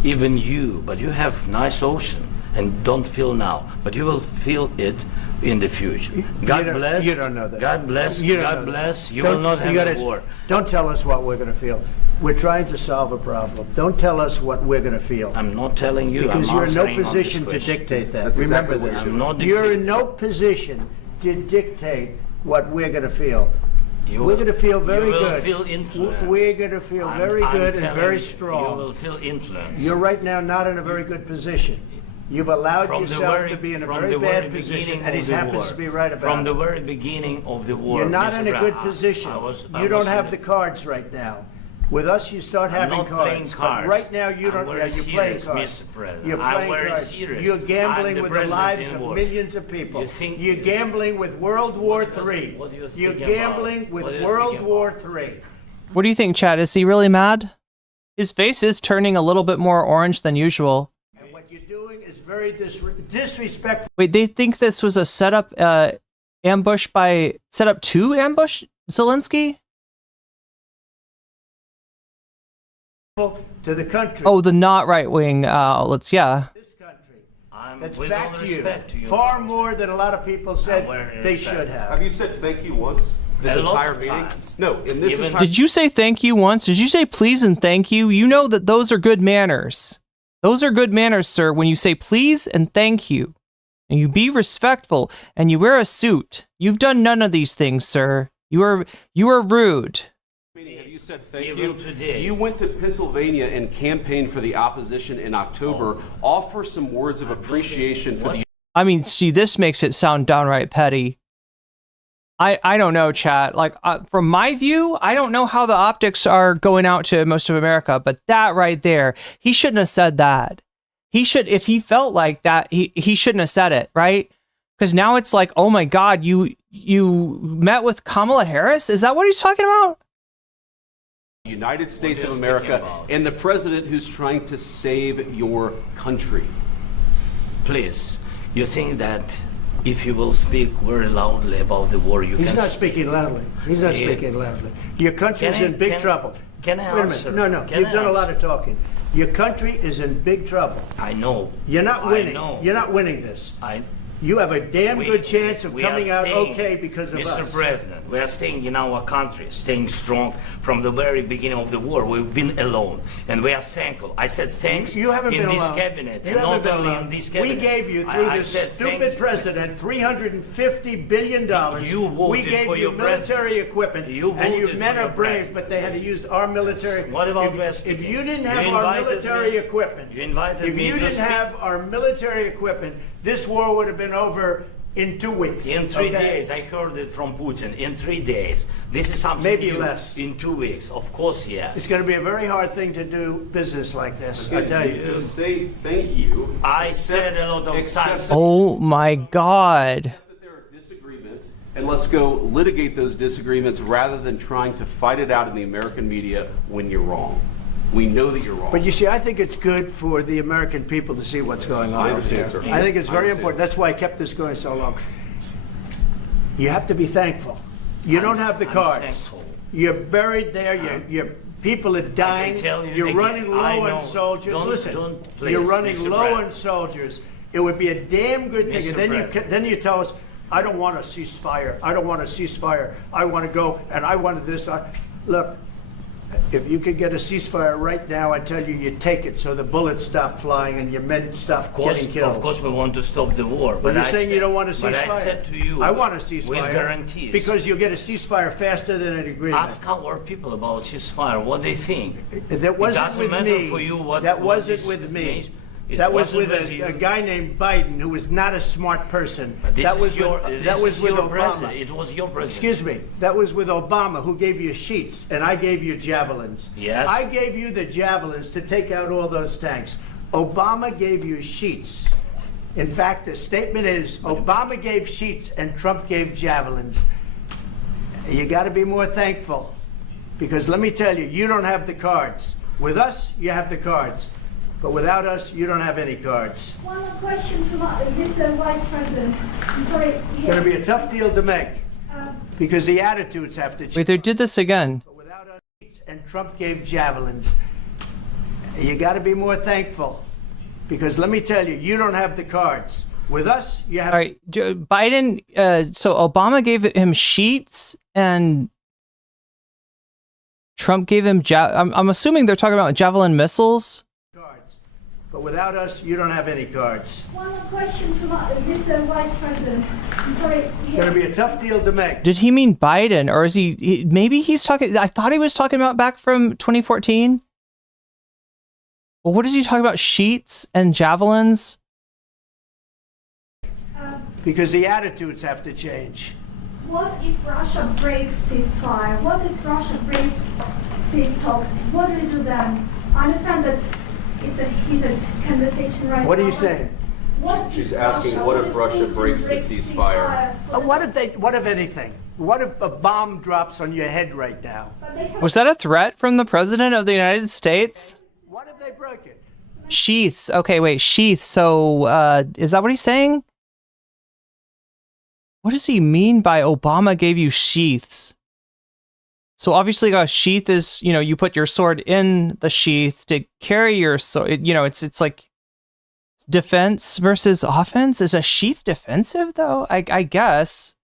Even you, but you have nice ocean and don't feel now, but you will feel it in the future. God bless. You don't know that. God bless. God bless. You Don't- will not you have gotta- a war. Don't tell us what we're going to feel. We're trying to solve a problem. Don't tell us what we're going to feel. I'm not telling you. Because I'm you're in no answering on this position to question. dictate that. That's Remember exactly this. what I'm not You're dictating. in no position to dictate what we're going to feel. You We're will- going to feel very you will good. feel influence. We're going to feel very I'm good and telling very you, strong. You will feel influence. You're right now not in a very good position. You've allowed From the yourself very- to be in a from very the bad very position, beginning and he of the happens war. to be right about From it. the very beginning of the war. You're not Mr. in a Brown, good position. I You was don't in have a- the cards right now. With us, you start I'm having not playing cards. But cards. right now, you I'm don't. very You're playing serious, cards. Mr. President. You're I'm playing very cards. serious. You're I'm gambling the with the president lives in of war. millions of people. You think- You're gambling with World War III. what do you You're think about? gambling with What do you World think War III. What do you think, Chad? Is he really mad? His face is turning a little bit more orange than usual. And what you're doing is very disrespectful. Wait, they think this was a setup to ambush Zelensky? To the country. Oh, the not right-wing outlets, yeah. That's with back all to you. respect to you, Far more than a lot of people said they respect. should have. Have you said thank you once this A lot entire of meeting? times. No, in this entire Did you say thank you once? Did you say please and thank you? You know that those are good manners. Those are good manners, sir, when you say please and thank you. And you be respectful and you wear a suit. You've done none of these things, sir. You are rude. meeting, you said thank Even you. today. You went to Pennsylvania and campaigned for the opposition in October. Offer some words of appreciation for the. I mean, see, this makes it sound downright petty. I don't know, chat. Like, from my view, I don't know how the optics are going out to most of America, but that right there, he shouldn't have said that. He should, if he felt like that, he shouldn't have said it, right? Because now it's like, oh my God, you met with Kamala Harris? Is that what he's talking about? United States of America and the president who's trying to save your country. Please, you think that if you will speak very loudly about the war, you He's can... not speaking loudly. He's not Yeah. speaking loudly. Your country is Can I- in big can- trouble. can I Wait a answer? minute. No, Can you've I done a lot answer? of talking. Your country is in big trouble. I know. You're not I winning. know. You're not winning this. I... You have a damn good chance of we are coming out staying, okay because of Mr. us. President, we are staying in our country, staying strong from the very beginning of the war. We've been alone, and we are thankful. I said thanks You haven't in been this alone. cabinet, You and haven't not been only alone. in this cabinet. We gave you, through I this said stupid president, $350 billion. You voted we gave for you your military equipment. You and you voted men for are your brave, president. but they had to use our military. What about if, West if Virginia? you didn't You have our invited military me- equipment, You invited if me you to didn't speak. have our military equipment, this war would have been over in 2 weeks. In 3 okay? days, I heard it from Putin. In 3 days, this is something Maybe new. less. In 2 weeks, of course, yes. It's going to be a very hard thing to do business like this, I tell you. To say thank you. I said a lot of times. Oh my God. Disagreements, and let's go litigate those disagreements rather than trying to fight it out in the American media when you're wrong. We know that you're wrong. But you see, I think it's good for the American people to see what's going on. I understand, sir. I think it's very important. That's why I kept this going so long. You have to be thankful. You don't have the cards. Thankful. You're buried there. Your people are dying. You're running low on soldiers. Listen, you're running low on soldiers. It would be a damn good thing. And then you tell us, I don't want a ceasefire. I don't want a ceasefire. I want to go and I wanted this. Look, if you could get a ceasefire right now, I tell you, you take it so the bullets stop flying and your men stop getting killed. Of course, we want to stop the war. But you're saying you don't want a ceasefire? But I said to you, I want a ceasefire. With guarantees. Because you'll get a ceasefire faster than an agreement. Ask our people about ceasefire, what they think. That wasn't with me. For you what, that wasn't with me. That was with a guy named Biden, who was not a smart person. That was with Obama. It was your president. Excuse me. That was with Obama, who gave you sheets, and I gave you javelins. Yes. I gave you the javelins to take out all those tanks. Obama gave you sheets. In fact, the statement is Obama gave sheets and Trump gave javelins. You got to be more thankful, because let me tell you, you don't have the cards. With us, you have the cards. But without us, you don't have any cards. One more question to Mr. Vice President. I'm sorry. It's going to be a tough deal to make because the attitudes have to change. Wait, they did this again. But without us, and Trump gave javelins. You got to be more thankful because let me tell you, you don't have the cards. With us, you have. All right, Biden. So Obama gave him sheets and Trump gave him. I'm assuming they're talking about javelin missiles. But without us, you don't have any cards. One more question to Mr. Vice President. I'm sorry. It's going to be a tough deal to make. Did he mean Biden, or is he? Maybe he's talking. I thought he was talking about back from 2014. Well, what is he talking about? Sheets and javelins? Because the attitudes have to change. What if Russia breaks ceasefire? What if Russia breaks peace talks? What do we do then? I understand that it's a heated conversation right now. What are you saying? She's asking, what if Russia breaks the ceasefire? What if anything? What if a bomb drops on your head right now? Was that a threat from the President of the United States? What if they broke it? Sheaths. Okay, wait, sheaths. So, is that what he's saying? What does he mean by Obama gave you sheaths? So obviously a sheath is, you put your sword in the sheath to carry your sword. It's like defense versus offense. Is a sheath defensive though? I guess.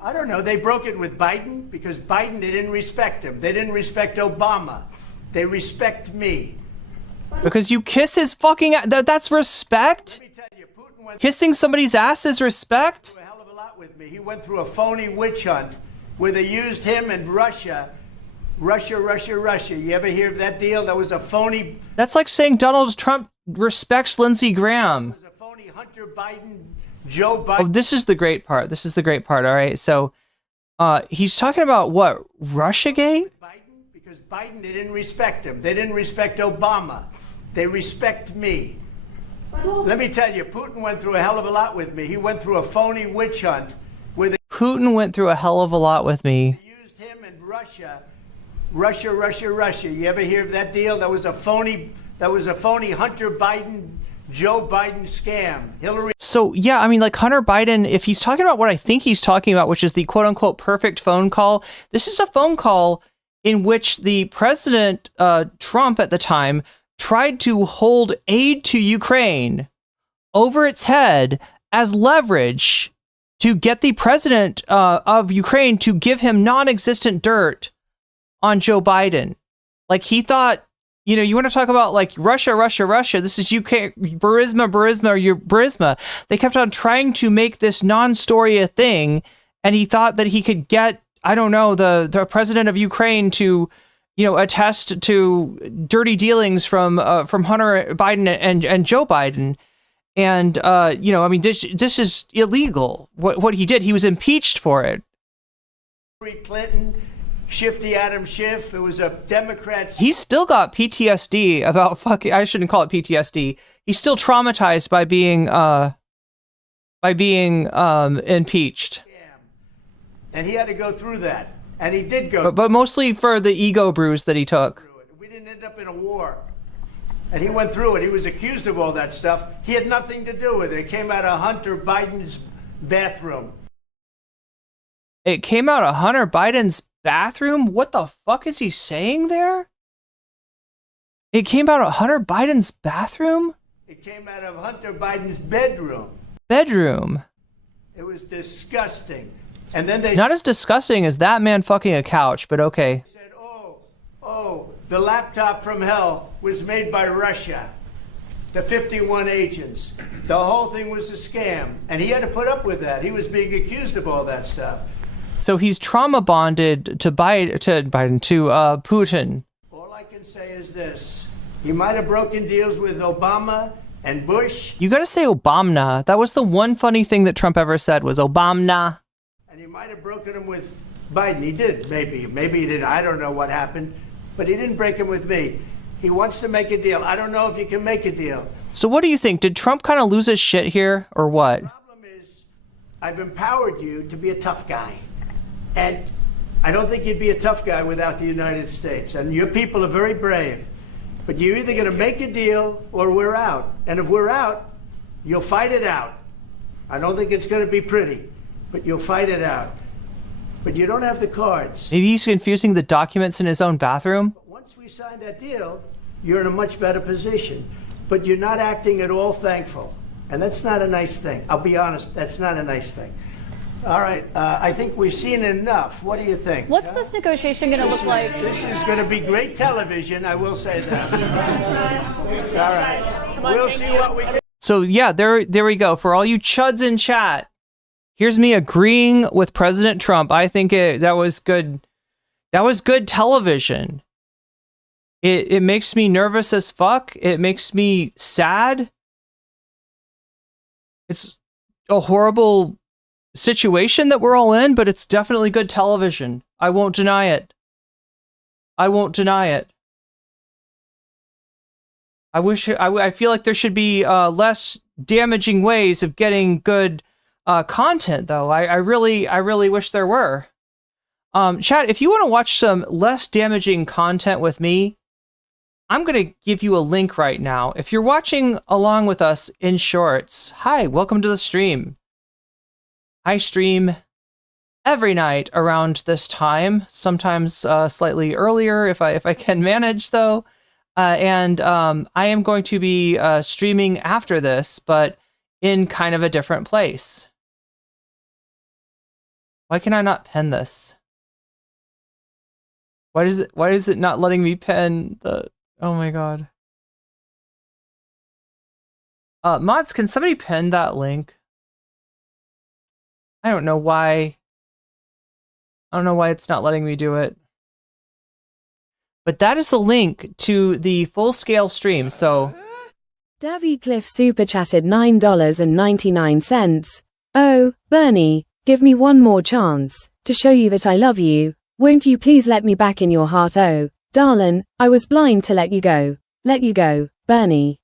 I don't know. They broke it with Biden because Biden, they didn't respect him. They didn't respect Obama. They respect me. Because you kiss his fucking ass. That's respect? Let me tell you, Putin went Kissing somebody's ass is respect? through a hell of a lot with me. He went through a phony witch hunt where they used him and Russia. You ever hear of that deal? That was a phony. That's like saying Donald Trump respects Lindsey Graham. It was a phony Hunter Biden, Joe Biden. Oh, this is the great part. All right. So he's talking about what? Russiagate? Biden, because Biden, they didn't respect him. They didn't respect Obama. They respect me. Let me tell you, Putin went through a hell of a lot with me. He went through a phony witch hunt where they Putin went through a hell of a lot with me. used him and Russia. You ever hear of that deal? That was a phony Hunter Biden, Joe Biden scam. Hillary. So yeah, I mean, like Hunter Biden, if he's talking about what I think he's talking about, which is the quote unquote perfect phone call, this is a phone call in which the president, Trump at the time, tried to hold aid to Ukraine over its head as leverage to get the president of Ukraine to give him non-existent dirt on Joe Biden. Like he thought, you want to talk about like Russia. This is UK, Burisma. They kept on trying to make this non-story a thing. And he thought that he could get, I don't know, the president of Ukraine to, attest to dirty dealings from Hunter Biden and Joe Biden. And, I mean, this is illegal. What he did, he was impeached for it. Clinton, Shifty Adam Schiff, it was a Democrat. He's still got PTSD about I shouldn't call it PTSD. He's still traumatized by being impeached. And he had to go through that. And he did go. But mostly for the ego bruise that he took. didn't end up in a war. And he went through it. He was accused of all that stuff. He had nothing to do with it. It came out of Hunter Biden's bathroom. It came out of Hunter Biden's bathroom? What the fuck is he saying there? It came out of Hunter Biden's bathroom? It came out of Hunter Biden's bedroom. Bedroom. It was disgusting. And then they Not as disgusting as that man fucking a couch, but okay. said, oh, the laptop from hell was made by Russia. The 51 agents. The whole thing was a scam. And he had to put up with that. He was being accused of all that stuff. So he's trauma bonded to Putin. All I can say is this. He might have broken deals with Obama and Bush. You gotta say Obama. That was the one funny thing that Trump ever said was Obama. And he might have broken them with Biden. He did, maybe. Maybe he didn't. I don't know what happened. But he didn't break them with me. He wants to make a deal. I don't know if you can make a deal. So what do you think? Did Trump kind of lose his shit here, or what? The problem is, I've empowered you to be a tough guy. And I don't think you'd be a tough guy without the United States. And your people are very brave. But you're either going to make a deal or we're out. And if we're out, you'll fight it out. I don't think it's going to be pretty, but you'll fight it out. But you don't have the cards. Maybe he's confusing the documents in his own bathroom? Once we sign that deal, you're in a much better position. But you're not acting at all thankful. And that's not a nice thing. I'll be honest, that's not a nice thing. All right, I think we've seen enough. What do you think? What's this negotiation going to look like? This is going to be great television, I will say that. All right, we'll see what we can. So yeah, there we go. For all you chuds in chat, here's me agreeing with President Trump. I think that was good. That was good television. It makes me nervous as fuck. It makes me sad. It's a horrible situation that we're all in, but it's definitely good television. I won't deny it. I won't deny it. I feel like there should be less damaging ways of getting good content, though. I really wish there were. Chat, if you want to watch some less damaging content with me, I'm going to give you a link right now. If you're watching along with us in shorts, hi, welcome to the stream. I stream every night around this time, sometimes slightly earlier if I can manage, though. And I am going to be streaming after this, but in kind of a different place. Why can I not pen this? Why is it not letting me pen the... Oh my god. Mods, can somebody pen that link? I don't know why. I don't know why it's not letting me do it. But that is the link to the full-scale stream, so... Davy Cliff super chatted $9.99. Oh, Bernie, give me one more chance to show you that I love you. Won't you please let me back in your heart? Oh, darling, I was blind to let you go. Let you go, Bernie.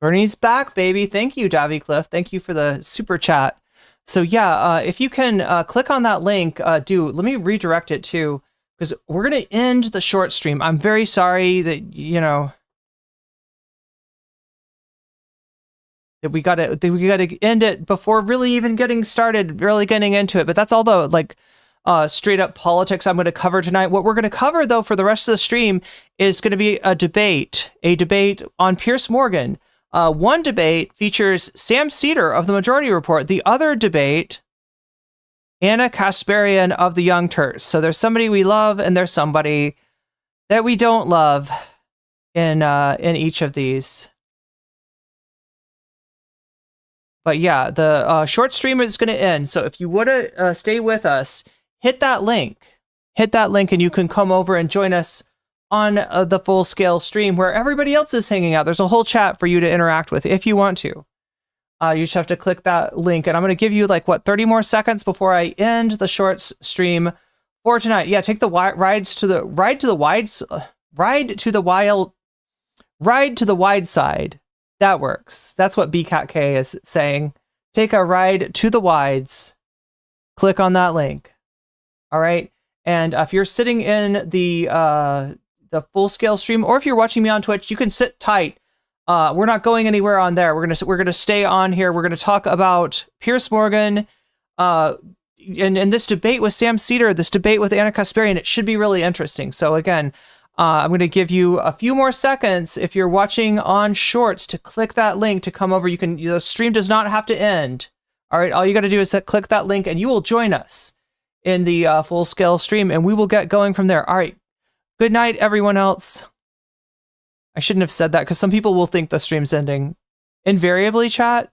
Bernie's back, baby. Thank you, Davy Cliff. Thank you for the super chat. So yeah, if you can click on that link, let me redirect it too, because we're going to end the short stream. I'm very sorry that, you know, that we got to end it before really even getting started, really getting into it. But that's all the like straight up politics I'm going to cover tonight. What we're going to cover though for the rest of the stream is going to be a debate on Piers Morgan. One debate features Sam Cedar of the Majority Report. The other debate, Anna Kasparian of the Young Turks. So there's somebody we love and there's somebody that we don't love in each of these. But yeah, the short stream is going to end. So if you want to stay with us, hit that link. Hit that link and you can come over and join us on the full-scale stream where everybody else is hanging out. There's a whole chat for you to interact with if you want to. You just have to click that link. And I'm going to give you 30 more seconds before I end the short stream for tonight. Yeah, take the ride to the wide side. That works. That's what BCatK is saying. Take a ride to the wides. Click on that link. All right. And if you're sitting in the the full scale stream, or if you're watching me on Twitch, you can sit tight. We're not going anywhere on there. We're gonna stay on here. We're gonna talk about Piers Morgan, and this debate with Sam Cedar, this debate with Anna Kasparian. It should be really interesting. So again, I'm going to give you a few more seconds if you're watching on Shorts to click that link to come over. The stream does not have to end. All right, all you got to do is click that link, and you will join us in the full scale stream, and we will get going from there. All right, good night, everyone else. I shouldn't have said that because some people will think the stream's ending. Invariably, chat,